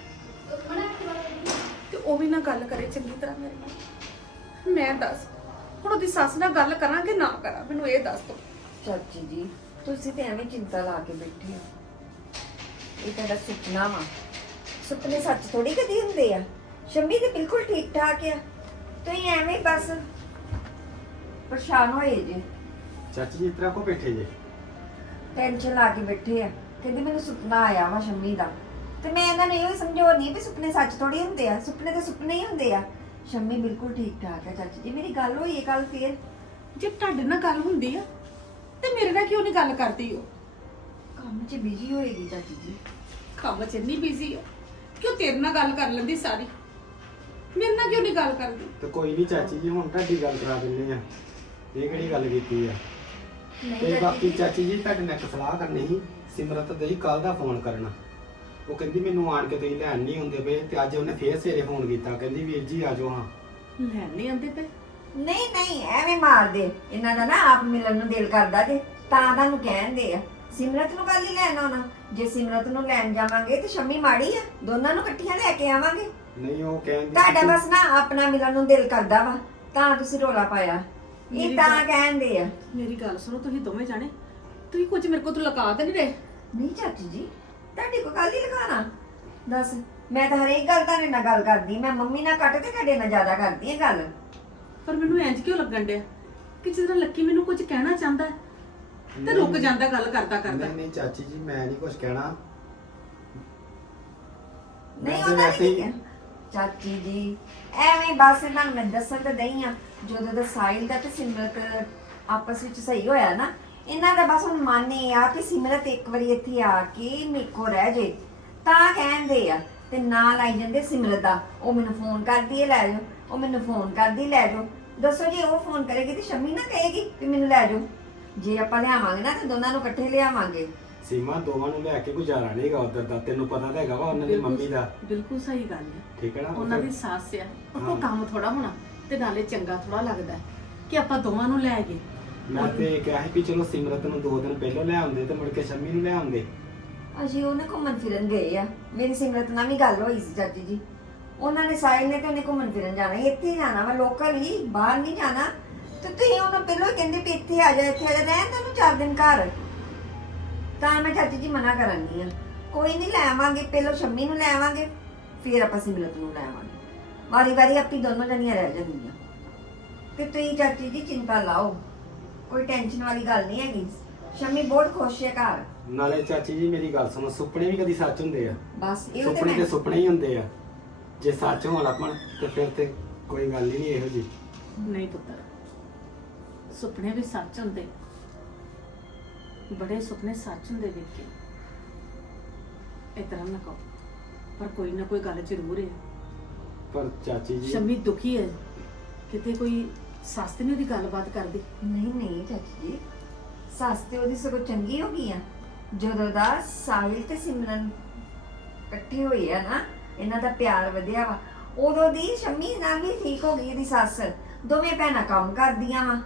[SPEAKER 3] ਤੇ ਉਹ ਵੀ ਨਾ ਗੱਲ ਕਰੇ ਚੰਗੀ ਤਰ੍ਹਾਂ ਮੇਰੇ ਨਾਲ ਮੈਂ ਦੱਸ ਹੁਣ ਉਹਦੀ ਸੱਸ ਨਾਲ ਗੱਲ ਕਰਾਂ ਕਿ ਨਾ ਕਰਾਂ ਮੈਨੂੰ ਇਹ ਦੱਸ ਤੂੰ
[SPEAKER 6] ਚਾਚੀ ਜੀ ਤੁਸੀਂ ਤੇ ਐਵੇਂ ਚਿੰਤਾ ਲਾ ਕੇ ਬੈਠੇ ਹੋ ਇਹ ਤੁਹਾਡਾ ਸੁਪਨਾ ਵਾ ਸੁਪਨੇ ਸੱਚ ਥੋੜੀ ਕਦੀ ਹੁੰਦੇ ਆ ਸ਼ੰਮੀ ਤੇ ਬਿਲਕੁਲ ਠੀਕ ਠਾਕ ਆ ਤੁਸੀਂ ਐਵੇਂ ਬਸ ਪਰੇਸ਼ਾਨ ਹੋਏ ਜੇ
[SPEAKER 1] ਚਾਚੀ ਜੀ ਇਸ ਤਰ੍ਹਾਂ ਕੋ ਬੈਠੇ ਜੇ
[SPEAKER 6] ਟੈਨਸ਼ਨ ਲਾ ਕੇ ਬੈਠੇ ਆ ਕਹਿੰਦੇ ਮੈਨੂੰ ਸੁਪਨਾ ਆਇਆ ਵਾ ਸ਼ੰਮੀ ਦਾ ਤੇ ਮੈਂ ਇਹਨਾਂ ਨੂੰ ਇਹੋ ਸਮਝਾਉਣੀ ਵੀ ਸੁਪਨੇ ਸੱਚ ਥੋੜੀ ਹੁੰਦੇ ਆ ਸੁਪਨੇ ਤੇ ਸੁਪਨੇ ਹੀ ਹੁੰਦੇ ਆ ਸ਼ੰਮੀ ਬਿਲਕੁਲ ਠੀਕ ਠਾਕ ਆ ਚਾਚੀ ਜੀ ਮੇਰੀ ਗੱਲ ਹੋਈ ਹੈ ਕੱਲ ਫੇਰ
[SPEAKER 3] ਜੇ ਤੁਹਾਡੇ ਨਾਲ ਗੱਲ ਹੁੰਦੀ ਆ ਤੇ ਮੇਰੇ ਨਾਲ ਕਿਉਂ ਨਹੀਂ ਗੱਲ ਕਰਦੀ ਉਹ
[SPEAKER 6] ਕੰਮ 'ਚ ਬਿਜ਼ੀ ਹੋਏਗੀ ਚਾਚੀ ਜੀ
[SPEAKER 3] ਕੰਮ 'ਚ ਇੰਨੀ ਬਿਜ਼ੀ ਆ ਕਿ ਉਹ ਤੇਰੇ ਨਾਲ ਗੱਲ ਕਰ ਲੈਂਦੀ ਸਾਰੀ ਮੇਰੇ ਨਾਲ ਕਿਉਂ ਨਹੀਂ ਗੱਲ ਕਰਦੀ
[SPEAKER 1] ਤੇ ਕੋਈ ਨਹੀਂ ਚਾਚੀ ਜੀ ਹੁਣ ਤੁਹਾਡੀ ਗੱਲ ਕਰਾ ਦਿੰਦੇ ਆ ਇਹ ਕਿਹੜੀ ਗੱਲ ਕੀਤੀ ਆ ਤੇ ਬਾਕੀ ਚਾਚੀ ਜੀ ਤੁਹਾਡੇ ਨਾਲ ਇੱਕ ਸਲਾਹ ਕਰਨੀ ਸੀ ਸਿਮਰਤ ਦੇ ਕੱਲ ਦਾ ਫੋਨ ਕਰਨਾ ਉਹ ਕਹਿੰਦੀ ਮੈਨੂੰ ਆਣ ਕੇ ਤੁਸੀਂ ਲੈਣ ਨਹੀਂ ਹੁੰਦੇ ਪਏ ਤੇ ਅੱਜ ਉਹਨੇ ਫੇਰ ਸਵੇਰੇ ਫੋਨ ਕੀਤਾ ਕਹਿੰਦੀ ਵੀਰ ਜੀ ਆ ਜਾਓ ਹਾਂ
[SPEAKER 3] ਲੈਣ ਨਹੀਂ ਆਉਂਦੇ ਪਏ
[SPEAKER 6] ਨਹੀਂ ਐਵੇਂ ਮਾਰਦੇ ਇਹਨਾਂ ਦਾ ਨਾ ਆਪ ਮਿਲਣ ਨੂੰ ਦਿਲ ਕਰਦਾ ਜੇ ਤਾਂ ਤੁਹਾਨੂੰ ਕਹਿੰਦੇ ਆ ਸਿਮਰਤ ਨੂੰ ਕੱਲ ਹੀ ਲੈਣ ਆਉਣਾ ਜੇ ਸਿਮਰਤ ਨੂੰ ਲੈਣ ਜਾਵਾਂਗੇ ਤੇ ਸ਼ੰਮੀ ਮਾੜੀ ਆ ਦੋਨਾਂ ਨੂੰ ਇਕੱਠੀਆਂ ਲੈ ਕੇ ਆਵਾਂਗੇ
[SPEAKER 1] ਨਹੀਂ ਉਹ ਕਹਿੰਦੀ
[SPEAKER 6] ਤੁਹਾਡਾ ਬਸ ਨਾ ਆਪਣਾ ਮਿਲਣ ਨੂੰ ਦਿਲ ਕਰਦਾ ਵਾ ਤਾਂ ਤੁਸੀਂ ਰੋਲਾ ਪਾਇਆ ਇਹ ਤਾਂ ਕਹਿੰਦੇ ਆ
[SPEAKER 3] ਮੇਰੀ ਗੱਲ ਸੁਣੋ ਤੁਸੀਂ ਦੋਵੇਂ ਜਾਣੇ ਤੁਸੀਂ ਕੁਝ ਮੇਰੇ ਕੋਲ ਤੋਂ ਲੁਕਾ ਤੇ ਨਹੀਂ ਰਹੇ
[SPEAKER 6] ਨਹੀਂ ਚਾਚੀ ਜੀ ਤੁਹਾਡੀ ਕੋਈ ਗੱਲ ਹੀ ਲਗਾਣਾ ਦੱਸ ਮੈਂ ਤਾਂ ਹਰੇਕ ਗੱਲ ਤੁਹਾਡੇ ਨਾਲ ਗੱਲ ਕਰਦੀ ਮੈਂ ਮੰਮੀ ਨਾਲ ਘੱਟ ਤੇ ਤੁਹਾਡੇ ਨਾਲ ਜ਼ਿਆਦਾ ਕਰਦੀ ਆ ਗੱਲ
[SPEAKER 3] ਪਰ ਮੈਨੂੰ ਇੰਜ ਕਿਉਂ ਲੱਗਣ ਡਿਆ ਕਿ ਜਿਸ ਤਰ੍ਹਾਂ ਲੱਕੀ ਮੈਨੂੰ ਕੁਝ ਕਹਿਣਾ ਚਾਹੁੰਦਾ ਹੈ ਤੇ ਰੁਕ ਜਾਂਦਾ ਗੱਲ ਕਰਦਾ
[SPEAKER 1] ਨਹੀਂ ਚਾਚੀ ਜੀ ਮੈਂ ਨਹੀਂ ਕੁਝ ਕਹਿਣਾ
[SPEAKER 6] ਨਹੀਂ ਉਹਦਾ ਨਹੀਂ ਕਿਹਾ ਚਾਚੀ ਜੀ ਐਵੇਂ ਬਸ ਇਹਨਾਂ ਨੂੰ ਮੈਂ ਦੱਸਣ ਤੇ ਦਈ ਆ ਜਦੋਂ ਦਾ ਸਾਹਿਲ ਦਾ ਤੇ ਸਿਮਰਤ ਆਪਸ ਵਿੱਚ ਸਹੀ ਹੋਇਆ ਨਾ ਇਹਨਾਂ ਦਾ ਬਸ ਹੁਣ ਮਨ ਇਹ ਆ ਕਿ ਸਿਮਰਤ ਇੱਕ ਵਾਰੀ ਇੱਥੇ ਆ ਕੇ ਮੇਕੋ ਰਹਿ ਜੇ ਤਾਂ ਕਹਿੰਦੇ ਆ ਤੇ ਨਾਲ ਆਈ ਜਾਂਦੇ ਸਿਮਰਤ ਦਾ ਉਹ ਮੈਨੂੰ ਫੋਨ ਕਰਦੀ ਹੈ ਲੈ ਜਾਓ ਉਹ ਮੈਨੂੰ ਫੋਨ ਕਰਦੀ ਲੈ ਜਾਓ ਦੱਸੋ ਜੇ ਉਹ ਫੋਨ ਕਰੇਗੀ ਤੇ ਸ਼ੰਮੀ ਨਾ ਕਹੇਗੀ ਕਿ ਮੈਨੂੰ ਲੈ ਜਾਓ ਜੇ ਆਪਾਂ ਲਿਆਵਾਂਗੇ ਨਾ ਤੇ ਦੋਨਾਂ ਨੂੰ ਇਕੱਠੇ ਲਿਆਵਾਂਗੇ
[SPEAKER 1] ਸੀਮਾ ਦੋਵਾਂ ਨੂੰ ਲੈ ਕੇ ਗੁਜ਼ਾਰਾ ਨਹੀਂਗਾ ਉਧਰ ਦਾ ਤੈਨੂੰ ਪਤਾ ਤਾਂ ਹੈਗਾ ਵਾ ਉਹਨਾਂ ਦੀ ਮੰਮੀ ਦਾ
[SPEAKER 3] ਬਿਲਕੁਲ ਸਹੀ ਗੱਲ ਹੈ
[SPEAKER 1] ਠੀਕ ਹੈ ਨਾ
[SPEAKER 3] ਉਹਨਾਂ ਦੀ ਸੱਸ ਆ ਉਹ ਕੋ ਕੰਮ ਥੋੜਾ ਹੋਣਾ ਤੇ ਨਾਲੇ ਚੰਗਾ ਥੋੜਾ ਲੱਗਦਾ ਕਿ ਆਪਾਂ ਦੋਵਾਂ ਨੂੰ ਲੈ ਗਏ
[SPEAKER 1] ਮੈਂ ਤੇ ਕਿਹਾ ਸੀ ਵੀ ਚਲੋ ਸਿਮਰਤ ਨੂੰ 2 ਦਿਨ ਪਹਿਲਾਂ ਲੈ ਆਉਂਦੇ ਤੇ ਮੁੜ ਕੇ ਸ਼ੰਮੀ ਨੂੰ ਲੈ ਆਉਂਦੇ
[SPEAKER 6] ਅਜੇ ਉਹਨੇ ਘੁੰਮਣ ਫਿਰਨ ਗਏ ਆ ਮੇਰੀ ਸਿਮਰਤ ਨਾਲ ਵੀ ਗੱਲ ਹੋਈ ਸੀ ਚਾਚੀ ਜੀ ਉਹਨਾਂ ਨੇ ਸਾਹਿਲ ਨੇ ਤੇ ਉਹਨੇ ਘੁੰਮਣ ਫਿਰਨ ਜਾਣਾ ਇੱਥੇ ਹੀ ਜਾਣਾ ਵਾ ਲੋਕਲ ਹੀ ਬਾਹਰ ਨਹੀਂ ਜਾਣਾ ਤੇ ਤੁਸੀਂ ਉਹਨਾਂ ਪਹਿਲਾਂ ਹੀ ਕਹਿੰਦੇ ਵੀ ਇੱਥੇ ਆ ਜਾ ਰਹਿਣ ਤੈਨੂੰ 4 ਦਿਨ ਘਰ ਤਾਂ ਮੈਂ ਚਾਚੀ ਜੀ ਮਨਾ ਕਰਾਂਗੀ ਆ ਕੋਈ ਨਹੀਂ ਲੈ ਆਵਾਂਗੇ ਪਹਿਲਾਂ ਸ਼ੰਮੀ ਨੂੰ ਲੈ ਆਵਾਂਗੇ ਫਿਰ ਆਪਾਂ ਸਿਮਰਤ ਨੂੰ ਲੈ ਆਵਾਂਗੇ ਵਾਰੀ ਵਾਰੀ ਆਪੀ ਦੋਨੋਂ ਜਣੀਆਂ ਰਹਿ ਜਾਂਦੀਆਂ ਤੇ ਤੁਸੀਂ ਚਾਚੀ ਜੀ ਚਿੰਤਾ ਲਾਓ ਕੋਈ ਟੈਨਸ਼ਨ ਵਾਲੀ ਗੱਲ ਨਹੀਂ ਹੈਗੀ ਸ਼ੰਮੀ ਬਹੁਤ ਖੁਸ਼ ਹੈ ਘਰ
[SPEAKER 1] ਨਾਲੇ ਚਾਚੀ ਜੀ ਮੇਰੀ ਗੱਲ ਸੁਣੋ ਸੁਪਨੇ ਵੀ ਕਦੀ ਸੱਚ ਹੁੰਦੇ ਆ
[SPEAKER 6] ਬਸ ਇਹ
[SPEAKER 1] ਸੁਪਨੇ ਤੇ ਸੁਪਨੇ ਹੀ ਹੁੰਦੇ ਆ ਜੇ ਸੱਚ ਹੋਣ ਲੱਪਣ ਤੇ ਫਿਰ ਤੇ ਕੋਈ ਗੱਲ ਹੀ ਨਹੀਂ ਇਹੋ ਜੀ
[SPEAKER 3] ਨਹੀਂ ਪੁੱਤਰ ਸੁਪਨੇ ਵੀ ਸੱਚ ਹੁੰਦੇ ਬੜੇ ਸੁਪਨੇ ਸੱਚ ਹੁੰਦੇ ਵੇਖੇ ਇਤਰਾ ਨਾ ਕਹੋ ਪਰ ਕੋਈ ਨਾ ਕੋਈ ਗੱਲ ਜ਼ਰੂਰ ਹੈ
[SPEAKER 1] ਪਰ ਚਾਚੀ ਜੀ
[SPEAKER 3] ਸ਼ਮੀ ਦੁਖੀ ਹੈ ਕਿਤੇ ਕੋਈ ਸੱਸ ਤੇ ਨਹੀਂ ਉਹਦੀ ਗੱਲਬਾਤ ਕਰਦੀ
[SPEAKER 6] ਨਹੀਂ ਚਾਚੀ ਜੀ ਸੱਸ ਤੇ ਉਹਦੀ ਸਗੋਂ ਚੰਗੀ ਹੋ ਗਈ ਆ ਜਦੋਂ ਦਾ ਸਾਹਿਲ ਤੇ ਸਿਮਰਨ ਇਕੱਠੇ ਹੋਏ ਆ ਨਾ ਇਹਨਾਂ ਦਾ ਪਿਆਰ ਵਧਿਆ ਵਾ ਉਦੋਂ ਦੀ ਸ਼ੰਮੀ ਨਾਲ ਵੀ ਠੀਕ ਹੋ ਗਈ ਇਹਦੀ ਸੱਸ। ਦੋਵੇਂ ਭੈਣਾਂ ਕੰਮ ਕਰਦੀਆਂ ਵਾ।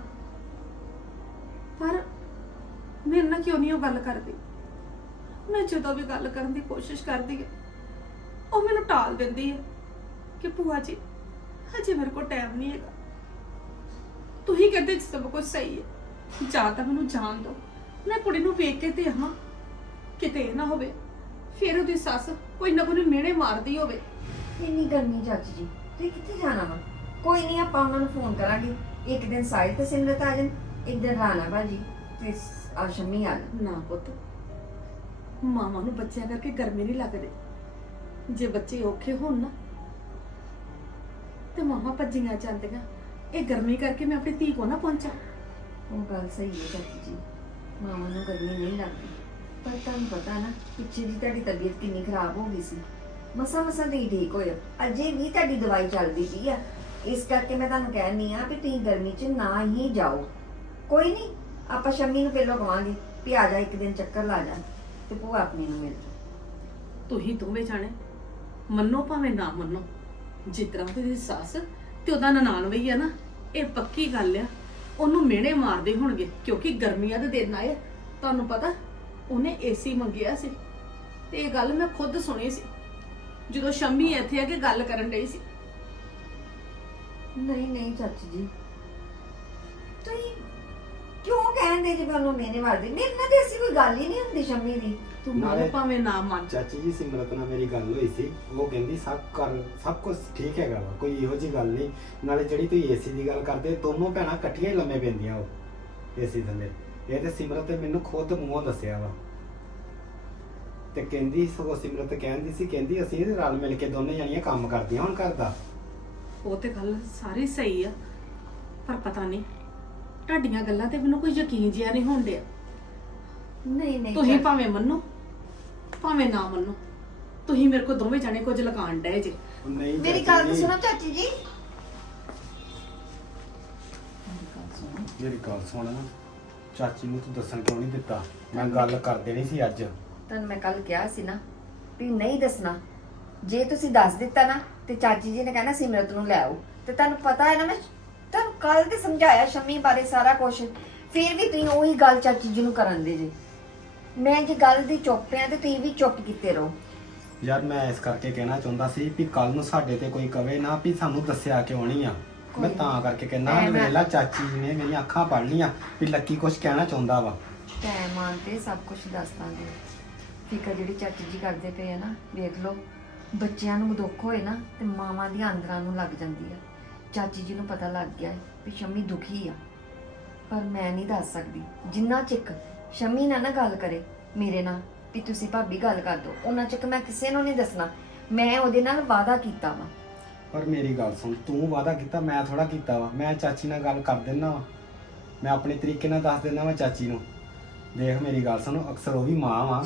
[SPEAKER 7] ਪਰ ਮੇਰੇ ਨਾਲ ਕਿਉਂ ਨਹੀਂ ਉਹ ਗੱਲ ਕਰਦੀ? ਮੈਂ ਜਦੋਂ ਵੀ ਗੱਲ ਕਰਨ ਦੀ ਕੋਸ਼ਿਸ਼ ਕਰਦੀ ਹੈ ਉਹ ਮੈਨੂੰ ਟਾਲ ਦਿੰਦੀ ਹੈ ਕਿ ਭੂਆ ਜੀ ਹਜੇ ਮੇਰੇ ਕੋਲ ਟਾਈਮ ਨਹੀਂ ਹੈਗਾ। ਤੁਸੀਂ ਕਹਿੰਦੇ ਸਭ ਕੁਝ ਸਹੀ ਹੈ, ਜਾਂ ਤਾਂ ਮੈਨੂੰ ਜਾਣ ਦਿਓ, ਮੈਂ ਕੁੜੀ ਨੂੰ ਵੇਖ ਕੇ ਤੇ ਆਵਾਂ। ਕਿਤੇ ਇਹ ਨਾ ਹੋਵੇ ਫਿਰ ਉਹਦੀ ਸੱਸ ਕੋਈ ਨਾ ਕੋਈ ਮਿਹਣੇ ਮਾਰਦੀ ਹੋਵੇ।
[SPEAKER 6] ਇੰਨੀ ਗਰਮੀ ਚਾਚੀ ਜੀ, ਤੁਸੀਂ ਕਿੱਥੇ ਜਾਣਾ ਵਾ? ਕੋਈ ਨਹੀਂ, ਆਪਾਂ ਉਹਨਾਂ ਨੂੰ ਫੋਨ ਕਰਾਂਗੇ। ਇੱਕ ਦਿਨ ਸਾਹਿਲ ਤੇ ਸਿਮਰਤ ਆ ਜਾਣ, ਇੱਕ ਦਿਨ ਰਾਣਾ ਭਾਜੀ ਤੇ ਆ ਸ਼ੰਮੀ ਆ ਜਾਣ।
[SPEAKER 7] ਨਾ ਪੁੱਤ, ਮਾਵਾਂ ਨੂੰ ਬੱਚਿਆਂ ਕਰਕੇ ਗਰਮੀ ਨਹੀਂ ਲੱਗਦੀ। ਜੇ ਬੱਚੇ ਔਖੇ ਹੋਣ ਨਾ ਤੇ ਮਾਵਾਂ ਭੱਜੀਆਂ ਜਾਂਦੀਆਂ। ਇਹ ਗਰਮੀ ਕਰਕੇ ਮੈਂ ਆਪਣੀ ਧੀ ਕੋ ਨਾ ਪਹੁੰਚਾਂ।
[SPEAKER 6] ਉਹ ਗੱਲ ਸਹੀ ਹੈ ਚਾਚੀ ਜੀ, ਮਾਵਾਂ ਨੂੰ ਗਰਮੀ ਨਹੀਂ ਲੱਗਦੀ। ਪਰ ਤੁਹਾਨੂੰ ਪਤਾ ਨਾ ਪਿੱਛੇ ਦੀ ਤੁਹਾਡੀ ਤਬੀਅਤ ਕਿੰਨੀ ਖਰਾਬ ਹੋ ਗਈ ਸੀ। ਮਸਾਂ ਮਸਾਂ ਦੀ ਠੀਕ ਹੋਇਆ, ਅਜੇ ਵੀ ਤੁਹਾਡੀ ਦਵਾਈ ਚੱਲਦੀ ਪਈ ਆ। ਇਸ ਕਰਕੇ ਮੈਂ ਤੁਹਾਨੂੰ ਕਹਿਣੀ ਆ ਵੀ ਤੁਸੀਂ ਗਰਮੀ 'ਚ ਨਾ ਹੀ ਜਾਓ। ਕੋਈ ਨਹੀਂ, ਆਪਾਂ ਸ਼ੰਮੀ ਨੂੰ ਪਹਿਲਾਂ ਕਵਾਂਗੇ ਵੀ ਆ ਜਾ, ਇੱਕ ਦਿਨ ਚੱਕਰ ਲਾ ਜਾ ਤੇ ਭੂਆ ਆਪਣੀ ਨੂੰ ਮਿਲ ਜਾ।
[SPEAKER 7] ਤੁਸੀਂ ਦੋਵੇਂ ਜਾਣੇ ਮੰਨੋ ਭਾਵੇਂ ਨਾ ਮੰਨੋ, ਜਿਸ ਤਰ੍ਹਾਂ ਉਹਦੀ ਸੱਸ ਤੇ ਉਹਦਾ ਨਨਾਣ ਵਈ ਆ ਨਾ, ਇਹ ਪੱਕੀ ਗੱਲ ਆ ਉਹਨੂੰ ਮਿਹਣੇ ਮਾਰਦੇ ਹੋਣਗੇ। ਕਿਉਂਕਿ ਗਰਮੀਆਂ ਦੇ ਦਿਨ ਆਏ, ਤੁਹਾਨੂੰ ਪਤਾ ਉਹਨੇ ਏਸੀ ਮੰਗਿਆ ਸੀ ਤੇ ਇਹ ਗੱਲ ਮੈਂ ਖੁਦ ਸੁਣੀ ਸੀ ਜਦੋਂ ਸ਼ੰਮੀ ਇੱਥੇ ਆ ਕੇ ਗੱਲ ਕਰਨ ਡਈ ਸੀ।
[SPEAKER 6] ਨਹੀਂ ਨਹੀਂ ਚਾਚੀ ਜੀ, ਤੁਸੀਂ ਕਿਉਂ ਕਹਿੰਦੇ ਜਿਵੇਂ ਉਹਨੂੰ ਮੈਨੇ ਮਾਰਦੀ? ਮੇਰੇ ਨਾਲ ਤੇ ਐਸੀ ਕੋਈ ਗੱਲ ਹੀ ਨਹੀਂ ਹੁੰਦੀ ਸ਼ੰਮੀ ਦੀ।
[SPEAKER 7] ਤੂੰ ਮੰਨ ਭਾਵੇਂ ਨਾ ਮੰਨ।
[SPEAKER 8] ਚਾਚੀ ਜੀ ਸਿਮਰਤ ਨਾਲ ਮੇਰੀ ਗੱਲ ਹੋਈ ਸੀ, ਉਹ ਕਹਿੰਦੀ ਸਭ ਕੁਝ ਠੀਕ ਹੈਗਾ ਵਾ, ਕੋਈ ਇਹੋ ਜਿਹੀ ਗੱਲ ਨਹੀਂ। ਨਾਲੇ ਜਿਹੜੀ ਤੁਸੀਂ ਏਸੀ ਦੀ ਗੱਲ ਕਰਦੇ, ਦੋਨੋਂ ਭੈਣਾਂ ਇਕੱਠੀਆਂ ਹੀ ਲੰਮੇ ਪੈਂਦੀਆਂ ਉਹ ਏਸੀ ਥੱਲੇ। ਇਹ ਤੇ ਸਿਮਰਤ ਨੇ ਮੈਨੂੰ ਖੁਦ ਮੂੰਹੋਂ ਦੱਸਿਆ ਵਾ। ਤੇ ਕਹਿੰਦੀ ਸਗੋਂ ਸਿਮਰਤ ਕਹਿੰਦੀ ਸੀ, ਕਹਿੰਦੀ ਅਸੀਂ ਰਲ ਮਿਲ ਕੇ ਦੋਨੇ ਜਾਣੀਆਂ ਕੰਮ ਕਰਦੀਆਂ ਹੁਣ ਘਰ ਦਾ।
[SPEAKER 7] ਉਹ ਤੇ ਗੱਲ ਸਾਰੀ ਸਹੀ ਆ, ਪਰ ਪਤਾ ਨਹੀਂ ਤੁਹਾਡੀਆਂ ਗੱਲਾਂ ਤੇ ਮੈਨੂੰ ਕੋਈ ਯਕੀਨ ਜਿਹਾ ਨਹੀਂ ਹੋਣ ਡਿਆ।
[SPEAKER 6] ਨਹੀਂ ਨਹੀਂ
[SPEAKER 7] ਤੁਸੀਂ ਭਾਵੇਂ ਮੰਨੋ ਭਾਵੇਂ ਨਾ ਮੰਨੋ, ਤੁਸੀਂ ਮੇਰੇ ਕੋਲ ਦੋਵੇਂ ਜਾਣੇ ਕੁਝ ਲਕਾਣ ਡਏ ਜੇ।
[SPEAKER 8] ਉਹ ਨਹੀਂ
[SPEAKER 6] ਮੇਰੀ
[SPEAKER 8] ਚਾਚੀ
[SPEAKER 6] ਗੱਲ ਤਾਂ
[SPEAKER 8] ਜੀ,
[SPEAKER 6] ਸੁਣੋ ਚਾਚੀ ਜੀ।
[SPEAKER 8] ਮੇਰੀ ਗੱਲ ਸੁਣ। ਚਾਚੀ ਨੂੰ ਤੂੰ ਦੱਸਣ ਕਿਉਂ ਨਹੀਂ ਦਿੱਤਾ? ਮੈਂ ਗੱਲ ਕਰ ਦੇਣੀ ਸੀ ਅੱਜ।
[SPEAKER 6] ਤੁਹਾਨੂੰ ਮੈਂ ਕੱਲ ਕਿਹਾ ਸੀ ਨਾ ਵੀ ਨਹੀਂ ਦੱਸਣਾ। ਜੇ ਤੁਸੀਂ ਦੱਸ ਦਿੱਤਾ ਨਾ ਤੇ ਚਾਚੀ ਜੀ ਨੇ ਕਹਿਣਾ ਸਿਮਰਤ ਨੂੰ ਲੈ ਆਓ। ਤੇ ਤੁਹਾਨੂੰ ਪਤਾ ਹੈ ਨਾ, ਮੈਂ ਤੁਹਾਨੂੰ ਕੱਲ ਤੇ ਸਮਝਾਇਆ ਸ਼ੰਮੀ ਬਾਰੇ ਸਾਰਾ ਕੁਝ, ਫਿਰ ਵੀ ਤੁਸੀਂ ਉਹੀ ਗੱਲ ਚਾਚੀ ਜੀ ਨੂੰ ਕਰਨ ਦੇ ਜੇ। ਮੈਂ ਜੇ ਗੱਲ ਦੀ ਚੁੱਪ ਆ ਤੇ ਤੁਸੀਂ ਵੀ ਚੁੱਪ ਕੀਤੇ ਰਹੋ।
[SPEAKER 8] ਯਾਰ ਮੈਂ ਇਸ ਕਰਕੇ ਕਹਿਣਾ ਚਾਹੁੰਦਾ ਸੀ ਵੀ ਕੱਲ ਨੂੰ ਸਾਡੇ ਤੇ ਕੋਈ ਕਵੇ ਨਾ ਵੀ ਸਾਨੂੰ ਦੱਸਿਆ ਕਿਉਂ ਨਹੀਂ ਆ। ਮੈਂ ਤਾਂ ਕਰਕੇ ਕਹਿੰਦਾ ਵੇਲਾ ਚਾਚੀ ਜੀ ਨੇ ਮੇਰੀਆਂ ਅੱਖਾਂ ਪੜ ਲੀਆਂ ਵੀ ਲੱਕੀ ਕੁਝ ਕਹਿਣਾ ਚਾਹੁੰਦਾ ਵਾ।
[SPEAKER 6] ਟਾਈਮ ਆਉਣ ਤੇ ਸਭ ਕੁਝ ਦੱਸ ਦਾਂਗੇ। ਫਿਕਰ ਜਿਹੜੀ ਚਾਚੀ ਜੀ ਕਰਦੇ ਪਏ ਆ ਨਾ, ਵੇਖ ਲਓ ਬੱਚਿਆਂ ਨੂੰ ਦੁੱਖ ਹੋਏ ਨਾ ਤੇ ਮਾਵਾਂ ਦੀਆਂ ਅੰਦਰਾਂ ਨੂੰ ਲੱਗ ਜਾਂਦੀ ਆ। ਚਾਚੀ ਜੀ ਨੂੰ ਪਤਾ ਲੱਗ ਗਿਆ ਵੀ ਸ਼ੰਮੀ ਦੁਖੀ ਆ, ਪਰ ਮੈਂ ਨਹੀਂ ਦੱਸ ਸਕਦੀ। ਜਿੰਨਾ ਚਿਕ ਸ਼ੰਮੀ ਨਾ ਗੱਲ ਕਰੇ ਮੇਰੇ ਨਾਲ ਵੀ ਤੁਸੀਂ ਭਾਬੀ ਗੱਲ ਕਰ ਦਿਓ, ਉਹਨਾਂ ਚਿਕ ਮੈਂ ਕਿਸੇ ਨੂੰ ਨਹੀਂ ਦੱਸਣਾ। ਮੈਂ ਉਹਦੇ ਨਾਲ ਵਾਅਦਾ ਕੀਤਾ ਵਾ।
[SPEAKER 8] ਪਰ ਮੇਰੀ ਗੱਲ ਸੁਣ, ਤੂੰ ਵਾਅਦਾ ਕੀਤਾ, ਮੈਂ ਥੋੜਾ ਕੀਤਾ ਵਾ। ਮੈਂ ਚਾਚੀ ਨਾਲ ਗੱਲ ਕਰ ਦਿੰਦਾ ਵਾ, ਮੈਂ ਆਪਣੇ ਤਰੀਕੇ ਨਾਲ ਦੱਸ ਦਿੰਦਾ ਵਾ ਚਾਚੀ ਨੂੰ। ਦੇਖ ਮੇਰੀ ਗੱਲ ਸੁਣ, ਅਕਸਰ ਉਹ ਵੀ ਮਾਂ ਵਾ।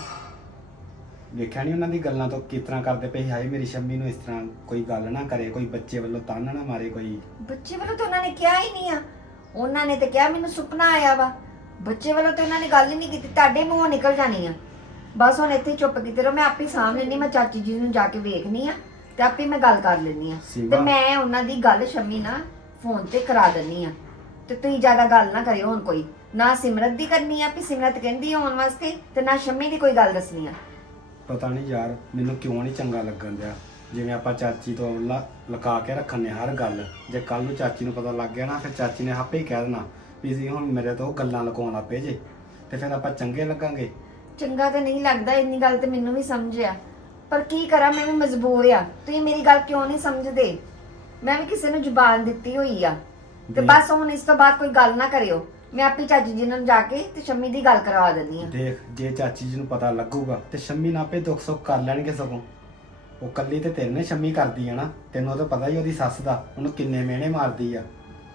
[SPEAKER 8] ਵੇਖਿਆ ਨਹੀਂ ਉਹਨਾਂ ਦੀ ਗੱਲਾਂ ਤੋਂ ਕਿਸ ਤਰ੍ਹਾਂ ਕਰਦੇ ਪਏ, ਹਾਏ ਮੇਰੀ ਸ਼ੰਮੀ ਨੂੰ ਇਸ ਤਰ੍ਹਾਂ ਕੋਈ ਗੱਲ ਨਾ ਕਰੇ, ਕੋਈ ਬੱਚੇ ਵੱਲੋਂ ਤਾਨਾ ਨਾ ਮਾਰੇ। ਕੋਈ
[SPEAKER 6] ਬੱਚੇ ਵੱਲੋਂ ਤਾਂ ਉਹਨਾਂ ਨੇ ਕਿਹਾ ਹੀ ਨਹੀਂ ਆ। ਉਹਨਾਂ ਨੇ ਤਾਂ ਕਿਹਾ ਮੈਨੂੰ ਸੁਪਨਾ ਆਇਆ ਵਾ। ਬੱਚੇ ਵੱਲੋਂ ਤਾਂ ਉਹਨਾਂ ਨੇ ਗੱਲ ਹੀ ਨਹੀਂ ਕੀਤੀ। ਤੁਹਾਡੇ ਮੂੰਹੋਂ ਨਿਕਲ ਜਾਣੀ ਆ। ਬਸ ਹੁਣ ਇੱਥੇ ਚੁੱਪ ਕੀਤੇ ਰਹੋ। ਮੈਂ ਆਪੇ ਸਾਂਭ ਲੈਣੀ। ਮੈਂ ਚਾਚੀ ਜੀ ਨੂੰ ਜਾ ਕੇ ਵੇਖਣੀ ਆ ਤੇ ਆਪੇ ਮੈਂ ਗੱਲ ਕਰ ਲੈਣੀ ਆ। ਤੇ ਮੈਂ ਉਹਨਾਂ ਦੀ ਗੱਲ ਸ਼ੰਮੀ ਨਾਲ ਫੋਨ ਤੇ ਕਰਾ ਦਿੰਨੀ ਆ। ਤੇ ਤੁਸੀਂ ਜ਼ਿਆਦਾ ਗੱਲ ਨਾ ਕਰਿਓ ਹੁਣ ਕੋਈ। ਨਾ ਸਿਮਰਤ ਦੀ ਕਰਨੀ ਆ ਵੀ ਸਿਮਰਤ ਕਹਿੰਦੀ ਆਉਣ ਵਾਸਤੇ, ਤੇ ਨਾ ਸ਼ੰਮੀ ਦੀ ਕੋਈ ਗੱਲ ਦੱਸਣੀ ਆ।
[SPEAKER 8] ਪਤਾ ਨਹੀਂ ਯਾਰ ਮੈਨੂੰ ਕਿਉਂ ਨਹੀਂ ਚੰਗਾ ਲੱਗਣ ਦਿਆ। ਜਿਵੇਂ ਆਪਾਂ ਚਾਚੀ ਤੋਂ ਲੁਕਾ ਕੇ ਰੱਖਣ ਨੇ ਹਰ ਗੱਲ। ਜੇ ਕੱਲ ਨੂੰ ਚਾਚੀ ਨੂੰ ਪਤਾ ਲੱਗ ਗਿਆ ਨਾ, ਫਿਰ ਚਾਚੀ ਨੇ ਆਪੇ ਹੀ ਕਹਿ ਦੇਣਾ ਵੀ ਜੀ ਹੁਣ ਮੇਰੇ ਤੋਂ ਗੱਲਾਂ ਲੁਕਾਉਣ ਲੱਗ ਪਏ ਜੇ, ਤੇ ਫਿਰ ਆਪਾਂ ਚੰਗੇ ਲੱਗਾਂਗੇ।
[SPEAKER 6] ਚੰਗਾ ਤਾਂ ਨਹੀਂ ਲੱਗਦਾ, ਇੰਨੀ ਗੱਲ ਤੇ ਮੈਨੂੰ ਵੀ ਸਮਝ ਆ, ਪਰ ਕੀ ਕਰਾਂ, ਮੈਂ ਵੀ ਮਜਬੂਰ ਆ। ਤੁਸੀਂ ਮੇਰੀ ਗੱਲ ਕਿਉਂ ਨਹੀਂ ਸਮਝਦੇ? ਮੈਂ ਵੀ ਕਿਸੇ ਨੂੰ ਜ਼ੁਬਾਨ ਦਿੱਤੀ ਹੋਈ ਆ। ਤੇ ਬਸ ਹੁਣ ਇਸ ਤੋਂ ਬਾਅਦ ਕੋਈ ਗੱਲ ਨਾ ਕਰਿਓ। ਮੈਂ ਆਪੀ ਚਾਚੀ ਜੀ ਨੂੰ ਜਾ ਕੇ ਤੇ ਸ਼ੰਮੀ ਦੀ ਗੱਲ ਕਰਵਾ ਦਿੰਦੀ ਆ।
[SPEAKER 8] ਦੇਖ ਜੇ ਚਾਚੀ ਜੀ ਨੂੰ ਪਤਾ ਲੱਗੂਗਾ ਤੇ ਸ਼ੰਮੀ ਨਾਲ ਆਪੇ ਦੁੱਖ ਸੁੱਖ ਕਰ ਲੈਣਗੇ। ਸਗੋਂ ਉਹ ਕੱਲੀ ਤੇ ਤੇਰੇ ਨੇ ਸ਼ੰਮੀ ਕਰਦੀ ਆ ਨਾ, ਤੈਨੂੰ ਤਾਂ ਪਤਾ ਹੀ ਉਹਦੀ ਸੱਸ ਦਾ, ਉਹਨੂੰ ਕਿੰਨੇ ਮਿਹਣੇ ਮਾਰਦੀ ਆ।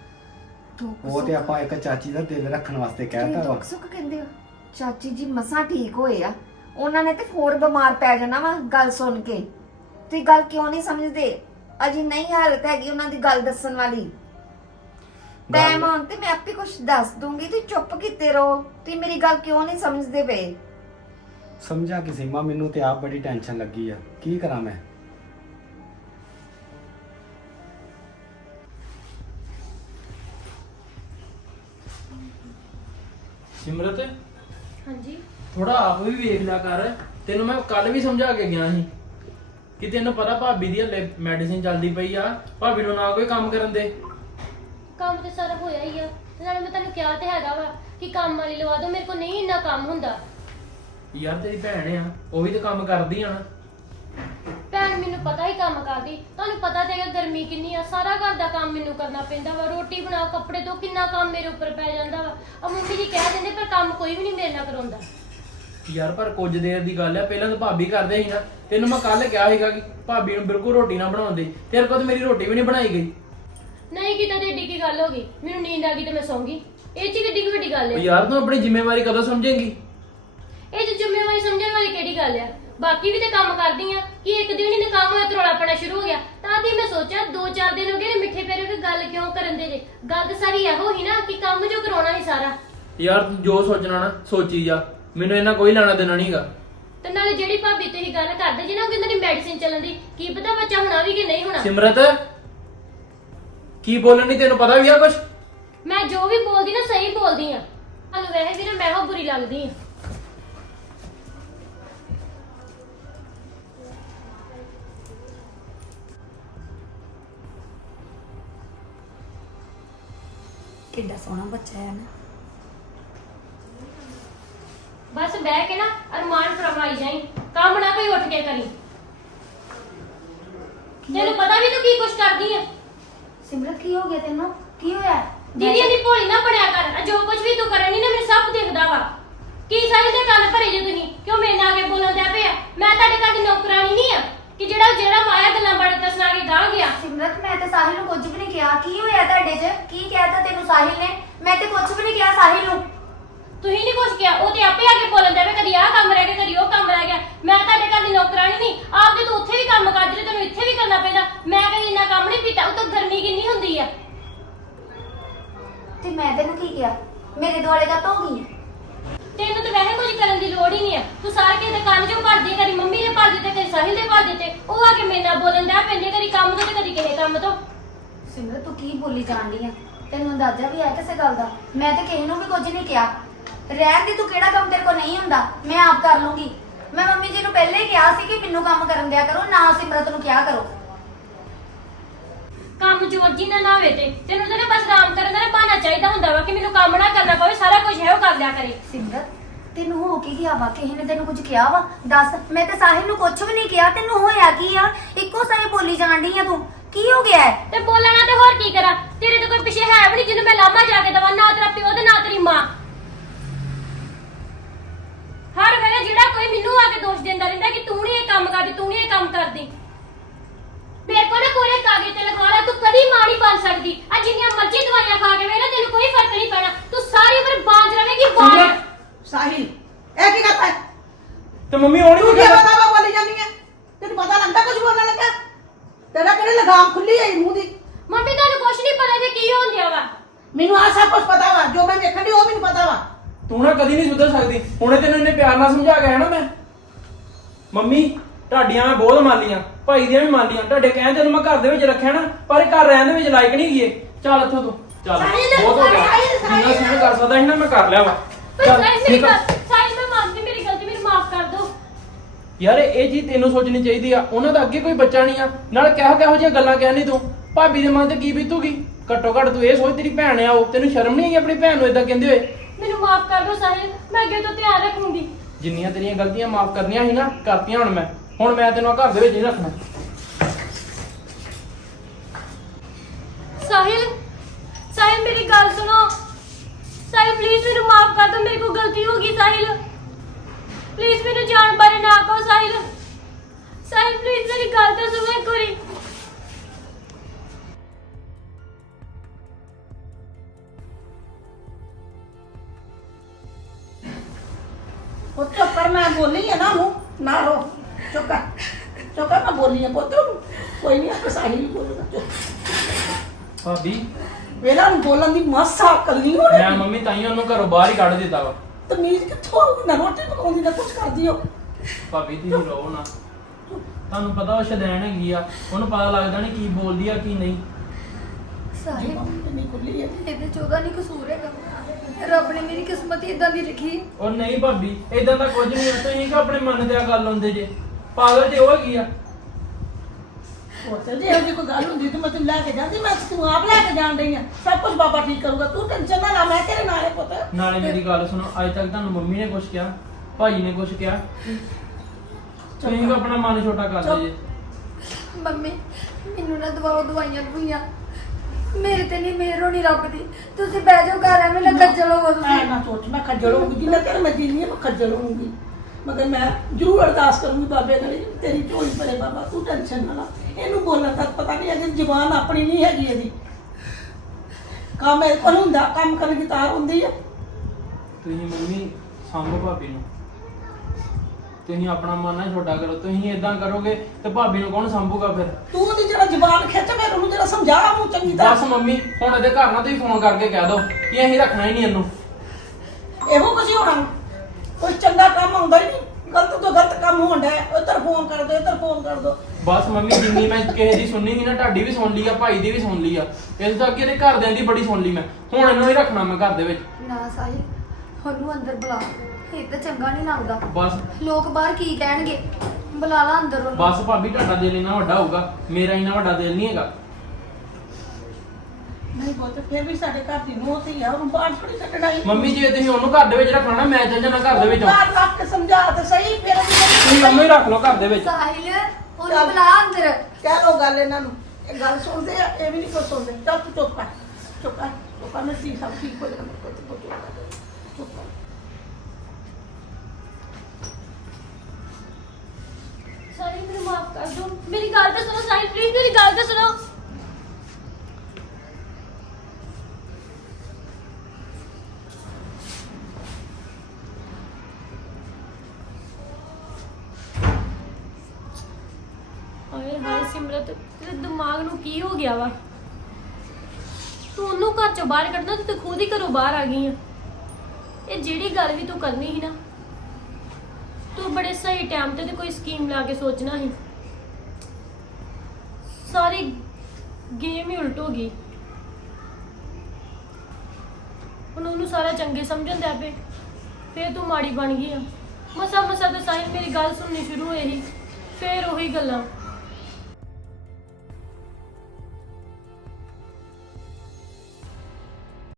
[SPEAKER 8] ਉਹ ਤੇ ਆਪਾਂ ਇੱਕ ਚਾਚੀ ਦਾ ਦਿਲ ਰੱਖਣ ਵਾਸਤੇ ਕਹਿਤਾ ਵਾ।
[SPEAKER 6] ਦੁੱਖ ਸੁੱਖ ਕਹਿੰਦੇ ਹੋ? ਚਾਚੀ ਜੀ ਮਸਾਂ ਠੀਕ ਹੋਏ ਆ, ਉਹਨਾਂ ਨੇ ਤੇ ਹੋਰ ਬਿਮਾਰ ਪੈ ਜਾਣਾ ਵਾ ਗੱਲ ਸੁਣ ਕੇ। ਤੁਸੀਂ ਗੱਲ ਕਿਉਂ ਨਹੀਂ ਸਮਝਦੇ? ਅਜੇ ਨਹੀਂ ਹਾਲਤ ਹੈਗੀ ਉਹਨਾਂ ਦੀ ਗੱਲ ਦੱਸਣ ਵਾਲੀ। ਟਾਈਮ ਆਉਣ ਤੇ ਮੈਂ ਆਪੇ ਕੁਝ ਦੱਸ ਦੂੰਗੀ। ਤੁਸੀਂ ਚੁੱਪ ਕੀਤੇ ਰਹੋ। ਤੁਸੀਂ ਮੇਰੀ ਗੱਲ ਕਿਉਂ ਨਹੀਂ ਸਮਝਦੇ ਪਏ?
[SPEAKER 8] ਸਮਝਾ ਕਿ ਸੀਮਾ, ਮੈਨੂੰ ਤੇ ਆਪ ਬੜੀ ਟੈਨਸ਼ਨ ਲੱਗੀ ਆ। ਕੀ ਕਰਾਂ ਮੈਂ?
[SPEAKER 2] ਸਿਮਰਤ
[SPEAKER 5] ਹਾਂਜੀ
[SPEAKER 2] ਥੋੜਾ ਆਪ ਵੀ ਵੇਖ ਲਿਆ ਕਰ। ਤੈਨੂੰ ਮੈਂ ਕੱਲ ਵੀ ਸਮਝਾ ਕੇ ਗਿਆ ਸੀ ਕਿ ਤੈਨੂੰ ਪਤਾ ਭਾਬੀ ਦੀ ਹਲੇ ਮੈਡੀਸਿਨ ਚੱਲਦੀ ਪਈ ਆ, ਭਾਬੀ ਨੂੰ ਨਾ ਕੋਈ ਕੰਮ ਕਰਨ ਦੇ।
[SPEAKER 9] ਕੰਮ ਤੇ ਸਾਰਾ ਹੋਇਆ ਹੀ ਆ ਤੇ ਨਾਲੇ ਮੈਂ ਤੁਹਾਨੂੰ ਕਿਹਾ ਤੇ ਹੈਗਾ ਵਾ ਕਿ ਕੰਮ ਵਾਲੀ ਲਵਾ ਦਿਓ, ਮੇਰੇ ਕੋਲ ਨਹੀਂ ਇੰਨਾ ਕੰਮ ਹੁੰਦਾ।
[SPEAKER 2] ਯਾਰ ਤੇਰੀ ਭੈਣ ਆ, ਉਹ ਵੀ ਤਾਂ ਕੰਮ ਕਰਦੀ ਆ ਨਾ।
[SPEAKER 9] ਭੈਣ ਮੈਨੂੰ ਪਤਾ ਹੀ ਕੰਮ ਕਰਦੀ, ਤੁਹਾਨੂੰ ਪਤਾ ਤੇ ਹੈਗਾ ਗਰਮੀ ਕਿੰਨੀ ਆ, ਸਾਰਾ ਘਰ ਦਾ ਕੰਮ ਮੈਨੂੰ ਕਰਨਾ ਪੈਂਦਾ ਵਾ। ਰੋਟੀ ਬਣਾਓ, ਕੱਪੜੇ ਧੋ, ਕਿੰਨਾ ਕੰਮ ਮੇਰੇ ਉੱਪਰ ਪੈ ਜਾਂਦਾ ਵਾ। ਆ ਮੰਮੀ ਜੀ ਕਹਿ ਦਿੰਦੇ ਪਰ ਕੰਮ ਕੋਈ ਵੀ ਨਹੀਂ ਮੇਰੇ ਨਾਲ ਕਰਾਉਂਦਾ।
[SPEAKER 2] ਯਾਰ ਪਰ ਕੁਝ ਦੇਰ ਦੀ ਗੱਲ ਆ, ਪਹਿਲਾਂ ਤਾਂ ਭਾਬੀ ਕਰਦੇ ਸੀ ਨਾ। ਤੈਨੂੰ ਮੈਂ ਕੱਲ ਕਿਹਾ ਸੀਗਾ ਕਿ ਭਾਬੀ ਨੂੰ ਬਿਲਕੁਲ ਰੋਟੀ ਨਾ ਬਣਾਉਣ ਦੇ, ਤੇਰੇ ਕੋਲ ਤਾਂ ਮੇਰੀ ਰੋਟੀ ਵੀ ਨਹੀਂ ਬਣਾਈ ਗਈ।
[SPEAKER 9] ਨਹੀਂ ਕੀਤਾ ਤੇ ਏਡੀ ਕੀ ਗੱਲ ਹੋ ਗਈ, ਮੈਨੂੰ ਨੀਂਦ ਆ ਗਈ ਤੇ ਮੈਂ ਸੌਂ ਗਈ। ਇਹ ਚ ਕਿੱਡੀ ਕੁ ਵੱਡੀ ਗੱਲ
[SPEAKER 2] ਉਹ
[SPEAKER 9] ਹੈ?
[SPEAKER 2] ਯਾਰ ਤੂੰ ਆਪਣੀ ਜ਼ਿੰਮੇਵਾਰੀ ਕਦੋਂ ਸਮਝੇਂਗੀ?
[SPEAKER 9] ਇਹ ਚ ਜ਼ਿੰਮੇਵਾਰੀ ਸਮਝਣ ਵਾਲੀ ਕਿਹੜੀ ਗੱਲ ਆ? ਬਾਕੀ ਵੀ ਤੇ ਕੰਮ ਕਰਦੀ ਆ ਕਿ ਇੱਕ ਦਿਨ ਹੀ ਨਾ ਕੰਮ ਹੋਇਆ ਤੇ ਰੌਲਾ ਪੈਣਾ ਸ਼ੁਰੂ ਹੋ ਗਿਆ। ਤਾਂ ਦੀ ਮੈਂ ਸੋਚਿਆ 2-4 ਦਿਨ ਹੋ ਗਏ ਨੇ ਮਿੱਠੇ ਪੈਰੇ ਕੇ ਗੱਲ ਕਿਉਂ ਕਰਨ ਦੇ ਜੇ। ਗੱਲ ਤਾਂ ਸਾਰੀ ਇਹੋ ਹੀ ਨਾ ਕਿ ਕੰਮ ਜੋ ਕਰਾਉਣਾ ਹੀ ਸਾਰਾ।
[SPEAKER 2] ਯਾਰ ਤੂੰ ਜੋ ਸੋਚਣਾ ਨਾ ਸੋਚੀ ਜਾ, ਮੈਨੂੰ ਇਹਨਾਂ ਕੋਈ ਲੈਣਾ ਦੇਣਾ ਨਹੀਂਗਾ।
[SPEAKER 9] ਤੇ ਨਾਲੇ ਜਿਹੜੀ ਭਾਬੀ ਤੁਸੀਂ ਗੱਲ ਕਰਦੇ ਜੇ ਨਾ, ਉਹ ਕਹਿੰਦੇ ਨੇ ਮੈਡੀਸਿਨ ਚੱਲਣ ਦੀ, ਕੀ ਪਤਾ ਬੱਚਾ ਹੋਣਾ ਵੀ ਕਿ ਨਹੀਂ ਹੋਣਾ।
[SPEAKER 2] ਸਿਮਰਤ ਕੀ ਬੋਲਣ ਨਹੀਂ ਤੈਨੂੰ ਪਤਾ ਵੀ ਆ ਕੁਛ?
[SPEAKER 9] ਮੈਂ ਜੋ ਵੀ ਬੋਲਦੀ ਨਾ ਸਹੀ ਬੋਲਦੀ ਆ। ਤੁਹਾਨੂੰ ਵੈਸੇ ਵੀ ਨਾ ਮੈਂ ਉਹ ਬੁਰੀ ਲੱਗਦੀ ਆ।
[SPEAKER 4] ਕਿੱਡਾ ਸੋਹਣਾ ਬੱਚਾ ਹੈ ਨਾ।
[SPEAKER 9] ਬਸ ਬਹਿ ਕੇ ਨਾ ਅਰਮਾਨ ਫਰਮਾਈ ਜਾਈ, ਕੰਮ ਨਾ ਕੋਈ ਉੱਠ ਕੇ ਕਰੀ। ਤੈਨੂੰ ਪਤਾ ਵੀ ਤੂੰ ਕੀ ਕੁਛ ਕਰਦੀ ਆ।
[SPEAKER 4] ਸਿਮਰਤ ਕੀ ਹੋ ਗਿਆ ਤੈਨੂੰ? ਕੀ ਹੋਇਆ?
[SPEAKER 9] ਦੀਦੀ ਦੀ ਭੋਲੀ ਨਾ ਬਣਿਆ ਕਰ। ਆ ਜੋ ਕੁਝ ਵੀ ਤੂੰ ਕਰਨੀ ਨਾ ਮੈਨੂੰ ਸਭ ਦਿਖਦਾ ਵਾ। ਕੀ ਸਾਹਿਲ ਦੇ ਕੰਨ ਭਰੇ ਜੇ ਤੁਸੀਂ? ਕਿਉਂ ਮੇਰੇ ਨਾਲ ਅੱਗੇ ਬੋਲਣ ਦਿਆ ਪਿਆ? ਮੈਂ ਤੁਹਾਡੇ ਘਰ ਦੀ ਨੌਕਰਾਨੀ ਨਹੀਂ ਆ ਕਿ ਜਿਹੜਾ ਮਾਇਆ ਗੱਲਾਂ ਬਾਰੇ ਦੱਸਣਾ ਕੇ ਗਾਂ ਗਿਆ।
[SPEAKER 4] ਸਿਮਰਤ ਮੈਂ ਤੇ ਸਾਹਿਲ ਨੂੰ ਕੁਝ ਵੀ ਨਹੀਂ ਕਿਹਾ। ਕੀ ਹੋਇਆ ਤੁਹਾਡੇ 'ਚ? ਕੀ ਕਹਿਤਾ ਤੈਨੂੰ ਸਾਹਿਲ ਨੇ? ਮੈਂ ਤੇ ਕੁਝ ਵੀ ਨਹੀਂ ਕਿਹਾ ਸਾਹਿਲ ਨੂੰ।
[SPEAKER 9] ਤੁਸੀਂ ਨਹੀਂ ਕੁਛ ਕਿਹਾ, ਉਹ ਤੇ ਆਪੇ ਆ ਕੇ ਬੋਲਣ ਦਿਆ ਪਿਆ। ਕਦੀ ਆਹ ਕੰਮ ਰਹਿ ਗਿਆ, ਕਦੀ ਉਹ ਕੰਮ ਰਹਿ ਗਿਆ। ਮੈਂ ਤੁਹਾਡੇ ਘਰ ਦੀ ਨੌਕਰਾਨੀ ਨਹੀਂ। ਆਪ ਤੇ ਤੂੰ ਉੱਥੇ ਵੀ ਕੰਮ ਕਰਦੀ ਤੇ ਤੈਨੂੰ ਇੱਥੇ ਵੀ ਕਰਨਾ ਪੈਂਦਾ। ਮੈਂ ਕਦੀ ਇੰਨਾ ਕੰਮ ਨਹੀਂ ਕੀਤਾ। ਉਤੋਂ ਗਰਮੀ ਕਿੰਨੀ ਹੁੰਦੀ ਆ।
[SPEAKER 4] ਤੇ ਮੈਂ ਤੈਨੂੰ ਕੀ ਕਿਹਾ? ਮੇਰੇ ਦੁਆਲੇ ਕਾ ਹੋ ਗਈ?
[SPEAKER 9] ਤੈਨੂੰ ਤਾਂ ਵੈਸੇ ਕੁਝ ਕਰਨ ਦੀ ਲੋੜ ਹੀ ਨਹੀਂ ਆ। ਤੂੰ ਸਾਰੇ ਕਿਸੇ ਦੇ ਕੰਨ ਚੋਂ ਭਰਦੀ, ਕਦੀ ਮੰਮੀ ਦੇ ਭਰ ਦਿੱਤੇ, ਕਦੀ ਸਾਹਿਲ ਦੇ ਭਰ ਦਿੱਤੇ। ਉਹ ਆ ਕੇ ਮੇਰੇ ਨਾਲ ਬੋਲਣ ਦਿਆ ਪੈਂਦੇ, ਕਦੀ ਕੰਮ ਤੋਂ ਤੇ ਕਦੀ ਕਿਸੇ ਕੰਮ ਤੋਂ।
[SPEAKER 4] ਸਿਮਰਤ ਤੂੰ ਕੀ ਬੋਲੀ ਜਾਂਦੀ ਆ? ਤੈਨੂੰ ਅੰਦਾਜ਼ਾ ਵੀ ਹੈ ਕਿਸੇ ਗੱਲ ਦਾ? ਮੈਂ ਤੇ ਕਿਸੇ ਨੂੰ ਵੀ ਕੁਝ ਨਹੀਂ ਕਿਹਾ। ਰਹਿਣ ਦੀ, ਤੂੰ ਕਿਹੜਾ ਕੰਮ ਤੇਰੇ ਕੋਲ ਨਹੀਂ ਹੁੰਦਾ, ਮੈਂ ਆਪ ਕਰ ਲੂੰਗੀ। ਮੈਂ ਮੰਮੀ ਜੀ ਨੂੰ ਪਹਿਲੇ ਹੀ ਕਿਹਾ ਸੀ ਕਿ ਮੈਨੂੰ ਕੰਮ ਕਰਨ ਦਿਆ ਕਰੋ, ਨਾ ਸਿਮਰਤ ਨੂੰ ਕਿਹਾ ਕਰੋ।
[SPEAKER 9] ਕੰਮ ਜੋਰਜੀ ਨਾ ਹੋਵੇ ਤੇ ਤੈਨੂੰ ਤਾਂ ਨਾ ਬਸ ਆਰਾਮ ਕਰਨ ਦਾ ਨਾ ਬਹਾਨਾ ਚਾਹੀਦਾ ਹੁੰਦਾ ਵਾ ਕਿ ਮੈਨੂੰ ਕੰਮ ਨਾ ਕਰਨਾ ਪਵੇ, ਸਾਰਾ ਕੁਝ ਹੈ ਉਹ ਕਰ ਲਿਆ ਕਰੇ।
[SPEAKER 4] ਸਿਮਰਤ ਤੈਨੂੰ ਹੋ ਕੀ ਗਿਆ ਵਾ? ਕਿਸੇ ਨੇ ਤੈਨੂੰ ਕੁਝ ਕਿਹਾ ਵਾ? ਦੱਸ। ਮੈਂ ਤੇ ਸਾਹਿਲ ਨੂੰ ਕੁਝ ਵੀ ਨਹੀਂ ਕਿਹਾ। ਤੈਨੂੰ ਹੋਇਆ ਕੀ ਆ? ਇੱਕੋ ਸਾਏ ਬੋਲੀ ਜਾਂਦੀ ਆ ਤੂੰ। ਕੀ ਹੋ ਗਿਆ ਹੈ?
[SPEAKER 9] ਤੇ ਬੋਲਣਾ ਤੇ ਹੋਰ ਕੀ ਕਰਾਂ? ਤੇਰੇ ਤੇ ਕੋਈ ਪਿੱਛੇ ਹੈ ਵੀ ਨਹੀਂ ਜਿਹਨੂੰ ਮੈਂ ਲਾਮਾ ਜਾ ਕੇ ਦਵਾਂ। ਨਾ ਤੇਰਾ ਪਿਓ ਤੇ ਨਾ ਤੇਰੀ ਮਾਂ। ਹਰ ਵੇਲੇ ਜਿਹੜਾ ਕੋਈ ਮੈਨੂੰ ਆ ਕੇ ਦੋਸ਼ ਦਿੰਦਾ ਰਹਿੰਦਾ ਕਿ ਤੂੰ ਨਹੀਂ ਇਹ ਕੰਮ ਕਰਦੀ, ਤੂੰ ਨਹੀਂ ਇਹ ਕੰਮ ਕਰਦੀ। ਮੇਰੇ ਕੋਲ ਨਾ ਕੋਰੇ ਕਾਗਜ਼ ਤੇ ਲਗਾ ਲਾ, ਤੂੰ ਕਦੀ ਮਾਂ ਨਹੀਂ ਬਣ ਸਕਦੀ। ਆ ਜਿੰਨੀਆਂ ਮਰਜ਼ੀ ਦਵਾਈਆਂ ਖਾ ਕੇ ਵੇਲਾ, ਤੈਨੂੰ ਕੋਈ ਫਰਕ ਨਹੀਂ ਪੈਣਾ। ਤੂੰ ਸਾਰੀ ਉਮਰ ਬਾਂਝ ਰਵੇਂਗੀ ਬਾਂਝ।
[SPEAKER 3] ਸਾਹਿਲ ਇਹ ਕੀ ਕਰਤਾ ਹੈ?
[SPEAKER 2] ਤੇ ਮੰਮੀ ਉਹ
[SPEAKER 3] ਤੂੰ
[SPEAKER 2] ਨਹੀਂ
[SPEAKER 3] ਕੀ ਪਤਾ ਬੋਲੀ ਜਾਂਦੀ ਹੈ? ਤੈਨੂੰ ਪਤਾ ਲੱਗਦਾ ਕੁਝ ਬੋਲਣ ਲੱਗਾ? ਤੇਰਾ ਕਿਹੜੀ ਲਗਾਮ ਖੁੱਲੀ ਹੈ ਮੂੰਹ ਦੀ?
[SPEAKER 9] ਮੰਮੀ ਤੁਹਾਨੂੰ ਕੁਛ ਨਹੀਂ ਪਤਾ ਜੇ ਕੀ ਹੋਣ ਦਿਆ ਵਾ।
[SPEAKER 3] ਮੈਨੂੰ ਆ ਸਭ ਕੁਝ ਪਤਾ ਵਾ, ਜੋ ਮੈਂ ਦੇਖਣ ਦੀ ਉਹ ਮੈਨੂੰ ਪਤਾ ਵਾ।
[SPEAKER 2] ਤੂੰ ਨਾ ਕਦੀ ਨਹੀਂ ਸੁਧਰ ਸਕਦੀ। ਹੁਣੇ ਤੈਨੂੰ ਇਹਨੇ ਪਿਆਰ ਨਾਲ ਸਮਝਾ ਕੇ ਆਇਆ ਨਾ ਮੈਂ। ਮੰਮੀ ਤੁਹਾਡੀਆਂ ਮੈਂ ਬਹੁਤ ਮੰਨ ਲੀਆਂ, ਭਾਈ ਦੀਆਂ ਵੀ ਮੰਨ ਲੀਆਂ। ਤੁਹਾਡੇ ਕਹਿਣ ਤੈਨੂੰ ਮੈਂ ਘਰ ਦੇ ਵਿੱਚ ਰੱਖਿਆ ਨਾ, ਪਰ ਇਹ ਘਰ ਰਹਿਣ ਦੇ ਵਿੱਚ ਲਾਇਕ ਨਹੀਂ ਗਏ। ਚੱਲ ਇੱਥੋਂ ਤੂੰ ਚੱਲ, ਬਹੁਤ ਹੋ ਗਿਆ। ਜਿੰਨਾ ਸਹਿਣ ਕਰ ਸਕਦਾ ਸੀ ਨਾ ਮੈਂ ਕਰ ਲਿਆ ਵਾ।
[SPEAKER 9] ਪਰ
[SPEAKER 2] ਚੱਲ,
[SPEAKER 9] ਸਾਹਿਲ ਮੇਰੀ
[SPEAKER 2] ਨਿਕਲ।
[SPEAKER 9] ਗੱਲ, ਸਾਹਿਲ ਮੈਂ ਮੰਨਦੀ ਮੇਰੀ ਗਲਤੀ, ਮੈਨੂੰ ਮਾਫ ਕਰ ਦਿਓ।
[SPEAKER 2] ਯਾਰ ਇਹ ਚੀਜ਼ ਤੈਨੂੰ ਸੋਚਣੀ ਚਾਹੀਦੀ ਆ। ਉਹਨਾਂ ਦਾ ਅੱਗੇ ਕੋਈ ਬੱਚਾ ਨਹੀਂ ਆ, ਨਾਲ ਕਿਹੋ ਜਿਹੀਆਂ ਗੱਲਾਂ ਕਹਿਣੀ ਤੂੰ। ਭਾਬੀ ਦੇ ਮਨ ਤੇ ਕੀ ਬੀਤੂਗੀ? ਘੱਟੋ ਘੱਟ ਤੂੰ ਇਹ ਸੋਚ, ਤੇਰੀ ਭੈਣ ਆ ਉਹ। ਤੈਨੂੰ ਸ਼ਰਮ ਨਹੀਂ ਆਈ ਆਪਣੀ ਭੈਣ ਨੂੰ ਇਦਾਂ ਕਹਿੰਦੇ ਹੋਏ?
[SPEAKER 9] ਮੈਨੂੰ ਮਾਫ ਕਰ ਦਿਓ ਸਾਹਿਲ, ਮੈਂ ਅੱਗੇ ਤੋਂ ਧਿਆਨ ਰੱਖੂੰਗੀ।
[SPEAKER 2] ਜਿੰਨੀਆਂ ਤੇਰੀਆਂ ਗਲਤੀਆਂ ਮਾਫ ਕਰਨੀਆਂ ਸੀ ਨਾ, ਕਰਤੀਆਂ। ਹੁਣ ਮੈਂ ਤੈਨੂੰ ਘਰ ਦੇ ਵਿੱਚ ਨਹੀਂ ਰੱਖਣਾ।
[SPEAKER 9] ਸਾਹਿਲ ਮੇਰੀ ਗੱਲ ਸੁਣੋ। ਸਾਹਿਲ ਪਲੀਜ਼ ਮੈਨੂੰ ਮਾਫ ਕਰ ਦਿਓ, ਮੇਰੇ ਕੋਲ ਗਲਤੀ ਹੋ ਗਈ। ਸਾਹਿਲ ਪਲੀਜ਼ ਮੈਨੂੰ ਜਾਣ ਬਾਰੇ ਨਾ ਕਹੋ। ਸਾਹਿਲ ਪਲੀਜ਼ ਮੇਰੀ ਗੱਲ ਤਾਂ ਸੁਣੋ ਇੱਕ ਵਾਰੀ।
[SPEAKER 3] ਉਹ ਚੁੱਪ ਕਰ, ਮੈਂ ਬੋਲੀ ਹੈ ਨਾ ਉਹਨੂੰ, ਨਾ ਰੋ। ਚੁੱਪ ਕਰ ਮੈਂ ਬੋਲੀ ਹੈ ਪੁੱਤ ਉਹਨੂੰ। ਕੋਈ ਨਹੀਂ ਆਪੇ ਸਾਹਿਲ ਹੀ ਬੋਲੂਗਾ।
[SPEAKER 2] ਭਾਬੀ
[SPEAKER 3] ਵੇਲਾ ਨੂੰ ਬੋਲਣ ਦੀ ਮਾਸਾ ਅਕਲ ਨਹੀਂ ਹੋਣੀ।
[SPEAKER 2] ਮੈਂ ਮੰਮੀ ਤਾਈਓ ਉਹਨੂੰ ਘਰੋਂ ਬਾਹਰ ਹੀ ਕੱਢ ਦਿੱਤਾ ਵਾ।
[SPEAKER 3] ਤਮੀਜ਼ ਕਿੱਥੋਂ ਆਊਗੀ? ਨਾ ਰੋਟੀ ਪਕਾਉਂਦੀ ਨਾ ਕੁਝ ਕਰਦੀ ਹੋ।
[SPEAKER 2] ਭਾਬੀ ਤੁਸੀਂ ਰੋ ਨਾ। ਤੁਹਾਨੂੰ ਪਤਾ ਉਹ ਸ਼ੈਤਾਨ ਹੈਗੀ ਆ, ਉਹਨੂੰ ਪਤਾ ਲੱਗਦਾ ਨਹੀਂ ਕੀ ਬੋਲਦੀ ਆ ਕੀ ਨਹੀਂ।
[SPEAKER 4] ਸਾਹਿਲ
[SPEAKER 3] ਨਹੀਂ ਖੁੱਲੀ ਹੈ।
[SPEAKER 4] ਇਹਦੇ 'ਚ ਉਹਦਾ ਨਹੀਂ ਕਸੂਰ ਹੈਗਾ। ਰੱਬ ਨੇ ਮੇਰੀ ਕਿਸਮਤ ਹੀ ਇਦਾਂ ਦੀ ਲਿਖੀ।
[SPEAKER 2] ਉਹ ਨਹੀਂ ਭਾਬੀ, ਇਦਾਂ ਦਾ ਕੁਝ ਨਹੀਂ। ਤੁਸੀਂ ਕਿ ਆਪਣੇ ਮਨ ਤੇ ਆ ਗੱਲ ਹੁੰਦੇ ਜੇ, ਪਾਗਲ ਤੇ ਉਹ ਹੈਗੀ ਆ।
[SPEAKER 3] ਉਹ ਤੇ ਜੇ ਉਹਦੀ ਕੋਈ ਗੱਲ ਹੁੰਦੀ ਤੇ ਮੈਂ ਤੈਨੂੰ ਲੈ ਕੇ ਜਾਂਦੀ, ਮੈਂ ਤੂੰ ਆਪ ਲੈ ਕੇ ਜਾਣ ਡਈ ਆ। ਸਭ ਕੁਝ ਬਾਬਾ ਠੀਕ ਕਰੂਗਾ, ਤੂੰ ਟੈਨਸ਼ਨ ਨਾ ਲਾ, ਮੈਂ ਤੇਰੇ ਨਾਲ ਹੈ ਪੁੱਤ।
[SPEAKER 2] ਨਾਲੇ ਮੇਰੀ ਗੱਲ ਸੁਣੋ, ਅੱਜ ਤੱਕ ਤੁਹਾਨੂੰ ਮੰਮੀ ਨੇ ਕੁਝ ਕਿਹਾ, ਭਾਜੀ ਨੇ ਕੁਝ ਕਿਹਾ? ਤੁਸੀਂ ਕਿ ਆਪਣਾ ਮਨ ਛੋਟਾ ਕਰਦੇ ਜੇ।
[SPEAKER 4] ਮੰਮੀ ਮੈਨੂੰ ਨਾ ਦਵਾਓ ਦਵਾਈਆਂ ਦਵਾਈਆਂ, ਮੇਰੇ ਤੇ ਨਹੀਂ ਮਿਹਰ ਹੋਣੀ ਰੱਬ ਦੀ। ਤੁਸੀਂ ਬਹਿ ਜਾਓ ਘਰ, ਐਵੇਂ ਨਾ ਖੱਜਲ ਹੋਵੋ
[SPEAKER 3] ਮੈਂ
[SPEAKER 4] ਤੁਸੀਂ।
[SPEAKER 3] ਨਾ ਸੋਚ, ਮੈਂ ਖੱਜਲ ਹੋਊਂਗੀ ਜਿੰਨਾ ਤੇਰੇ ਮੈਂ ਜੀਨੀ ਹੈ, ਮੈਂ ਖੱਜਲ ਹੋਊਂਗੀ। ਮਗਰ ਮੈਂ ਜ਼ਰੂਰ ਅਰਦਾਸ ਕਰੂੰਗੀ ਬਾਬੇ ਨਾਲ, ਤੇਰੀ ਝੋਲੀ ਭਰੇ ਬਾਬਾ, ਤੂੰ ਟੈਨਸ਼ਨ ਨਾ ਲਾ। ਇਹਨੂੰ ਬੋਲਣ ਤੱਕ ਪਤਾ ਨਹੀਂ, ਅਜੇ ਜ਼ੁਬਾਨ ਆਪਣੀ ਨਹੀਂ ਹੈਗੀ ਇਹਦੀ। ਕੰਮ ਇਹ ਕੋਲ ਹੁੰਦਾ, ਕੰਮ ਕਰਨ ਦੀ ਤਾਰ ਹੁੰਦੀ ਆ।
[SPEAKER 2] ਤੁਸੀਂ ਮੰਮੀ ਸਾਂਭੋ ਭਾਬੀ ਨੂੰ, ਤੁਸੀਂ ਆਪਣਾ ਮਨ ਨਾ ਛੋਟਾ ਕਰੋ। ਤੁਸੀਂ ਇਦਾਂ ਕਰੋਗੇ ਤੇ ਭਾਬੀ ਨੂੰ ਕੌਣ ਸੰਭੂਗਾ ਫਿਰ?
[SPEAKER 3] ਤੂੰ ਉਹਦੀ ਜਿਹੜਾ ਜ਼ੁਬਾਨ ਖਿੱਚ, ਫਿਰ ਉਹਨੂੰ ਜਿਹੜਾ ਸਮਝਾ ਉਹਨੂੰ ਚੰਗੀ ਤਰ੍ਹਾਂ।
[SPEAKER 2] ਬਸ ਮੰਮੀ, ਹੁਣ ਇਹਦੇ ਘਰ ਨਾਲ ਤੁਸੀਂ ਫੋਨ ਕਰਕੇ ਕਹਿ ਦਿਓ ਕਿ ਅਸੀਂ ਰੱਖਣਾ ਹੀ ਨਹੀਂ ਇਹਨੂੰ।
[SPEAKER 3] ਇਹੋ ਕੁਝ ਹੋਣਾ, ਕੋਈ ਚੰਗਾ ਕੰਮ ਆਉਂਦਾ ਹੀ ਨਹੀਂ। ਗਲਤ ਤੋਂ ਗਲਤ ਕੰਮ ਹੋਣ ਡਿਆ, ਉੱਧਰ ਫੋਨ ਕਰ ਦੋ, ਇੱਧਰ ਫੋਨ ਕਰ ਦੋ।
[SPEAKER 2] ਬਸ ਮੰਮੀ, ਜਿੰਨੀ ਮੈਂ ਕਿਸੇ ਦੀ ਸੁਣਨੀ ਸੀ ਨਾ, ਤੁਹਾਡੀ ਵੀ ਸੁਣ ਲਈ ਆ, ਭਾਈ ਦੀ ਵੀ ਸੁਣ ਲਈ ਆ, ਇਸ ਤੋਂ ਅੱਗੇ ਇਹਦੇ ਘਰਦਿਆਂ ਦੀ ਬੜੀ ਸੁਣ ਲਈ ਮੈਂ। ਹੁਣ ਇਹਨੂੰ ਹੀ ਰੱਖਣਾ ਮੈਂ ਘਰ ਦੇ ਵਿੱਚ।
[SPEAKER 4] ਨਾ ਸਾਹਿਲ, ਉਹਨੂੰ ਅੰਦਰ ਬੁਲਾ, ਇਹ ਤਾਂ ਚੰਗਾ ਨਹੀਂ ਲੱਗਦਾ।
[SPEAKER 2] ਬਸ
[SPEAKER 4] ਲੋਕ ਬਾਹਰ ਕੀ ਕਹਿਣਗੇ, ਬੁਲਾ ਲਾ ਅੰਦਰ ਉਹਨੂੰ।
[SPEAKER 2] ਬਸ ਭਾਬੀ, ਤੁਹਾਡਾ ਦਿਲ ਇੰਨਾ ਵੱਡਾ ਹੋਊਗਾ, ਮੇਰਾ ਇੰਨਾ ਵੱਡਾ ਦਿਲ ਨਹੀਂ ਹੈਗਾ।
[SPEAKER 3] ਨਹੀਂ ਬੋਲਤੇ, ਫਿਰ ਵੀ ਸਾਡੇ ਘਰ ਦੀ ਨੂੰਹ ਧੀ ਆ, ਉਹਨੂੰ ਬਾਹਰ ਥੋੜੀ ਛੱਡਣਾ ਹੀ।
[SPEAKER 2] ਮੰਮੀ, ਜੇ ਤੁਸੀਂ ਉਹਨੂੰ ਘਰ ਦੇ ਵਿੱਚ ਰੱਖਣਾ, ਮੈਂ ਚੱਲ ਜਾਣਾ ਘਰ ਦੇ ਵਿੱਚੋਂ।
[SPEAKER 3] ਬਾਹਰ ਰੱਖ ਕੇ ਸਮਝਾ ਤੇ ਸਹੀ, ਫਿਰ
[SPEAKER 2] ਤੁਸੀਂ ਉਹਨੂੰ ਹੀ ਰੱਖ ਲਓ ਘਰ ਦੇ ਵਿੱਚ।
[SPEAKER 4] ਸਾਹਿਲ, ਉਹਨੂੰ ਬੁਲਾ ਅੰਦਰ।
[SPEAKER 3] ਕਹਿ ਲੋ ਗੱਲ ਇਹਨਾਂ ਨੂੰ, ਇਹ ਗੱਲ ਸੁਣਦੇ ਆ, ਇਹ ਵੀ ਨਹੀਂ ਕੋਈ ਸੁਣਦੇ। ਚੱਲ ਤੂੰ ਚੁੱਪ ਕਰ, ਚੁੱਪ ਕਰ, ਚੁੱਪ ਕਰ, ਮੈਂ ਸਭ ਠੀਕ ਹੋ ਜਾਣਾ। ਚੁੱਪ ਕਰ।
[SPEAKER 9] ਸਾਹਿਲ ਮੈਨੂੰ ਮਾਫ ਕਰ ਦਿਓ, ਮੇਰੀ ਗੱਲ ਤਾਂ ਸੁਣੋ ਸਾਹਿਲ, ਪਲੀਜ਼ ਮੇਰੀ ਗੱਲ ਤਾਂ ਸੁਣੋ। ਹਾਏ ਹਾਏ ਸਿਮਰਤ, ਤੇਰੇ ਦਿਮਾਗ ਨੂੰ ਕੀ ਹੋ ਗਿਆ ਵਾ? ਤੂੰ ਉਹਨੂੰ ਘਰ ਚੋਂ ਬਾਹਰ ਕੱਢਣਾ, ਤੂੰ ਖੁਦ ਹੀ ਘਰੋਂ ਬਾਹਰ ਆ ਗਈ ਆ। ਇਹ ਜਿਹੜੀ ਗੱਲ ਵੀ ਤੂੰ ਕਰਨੀ ਸੀ ਨਾ, ਤੂੰ ਬੜੇ ਸਹੀ ਟਾਈਮ ਤੇ ਕੋਈ ਸਕੀਮ ਲਾ ਕੇ ਸੋਚਣਾ ਸੀ। ਸਾਰੀ ਗੇਮ ਹੀ ਉਲਟ ਹੋ ਗਈ। ਹੁਣ ਉਹਨੂੰ ਸਾਰਾ ਚੰਗੇ ਸਮਝਣ ਲੱਗ ਪਏ, ਫੇਰ ਤੂੰ ਮਾੜੀ ਬਣ ਗਈ ਆ। ਮਸਾ ਮਸਾ ਤਾਂ ਸਾਹਿਲ ਮੇਰੀ ਗੱਲ ਸੁਣਨੀ ਸ਼ੁਰੂ ਹੋਈ ਸੀ, ਫੇਰ ਉਹੀ ਗੱਲਾਂ।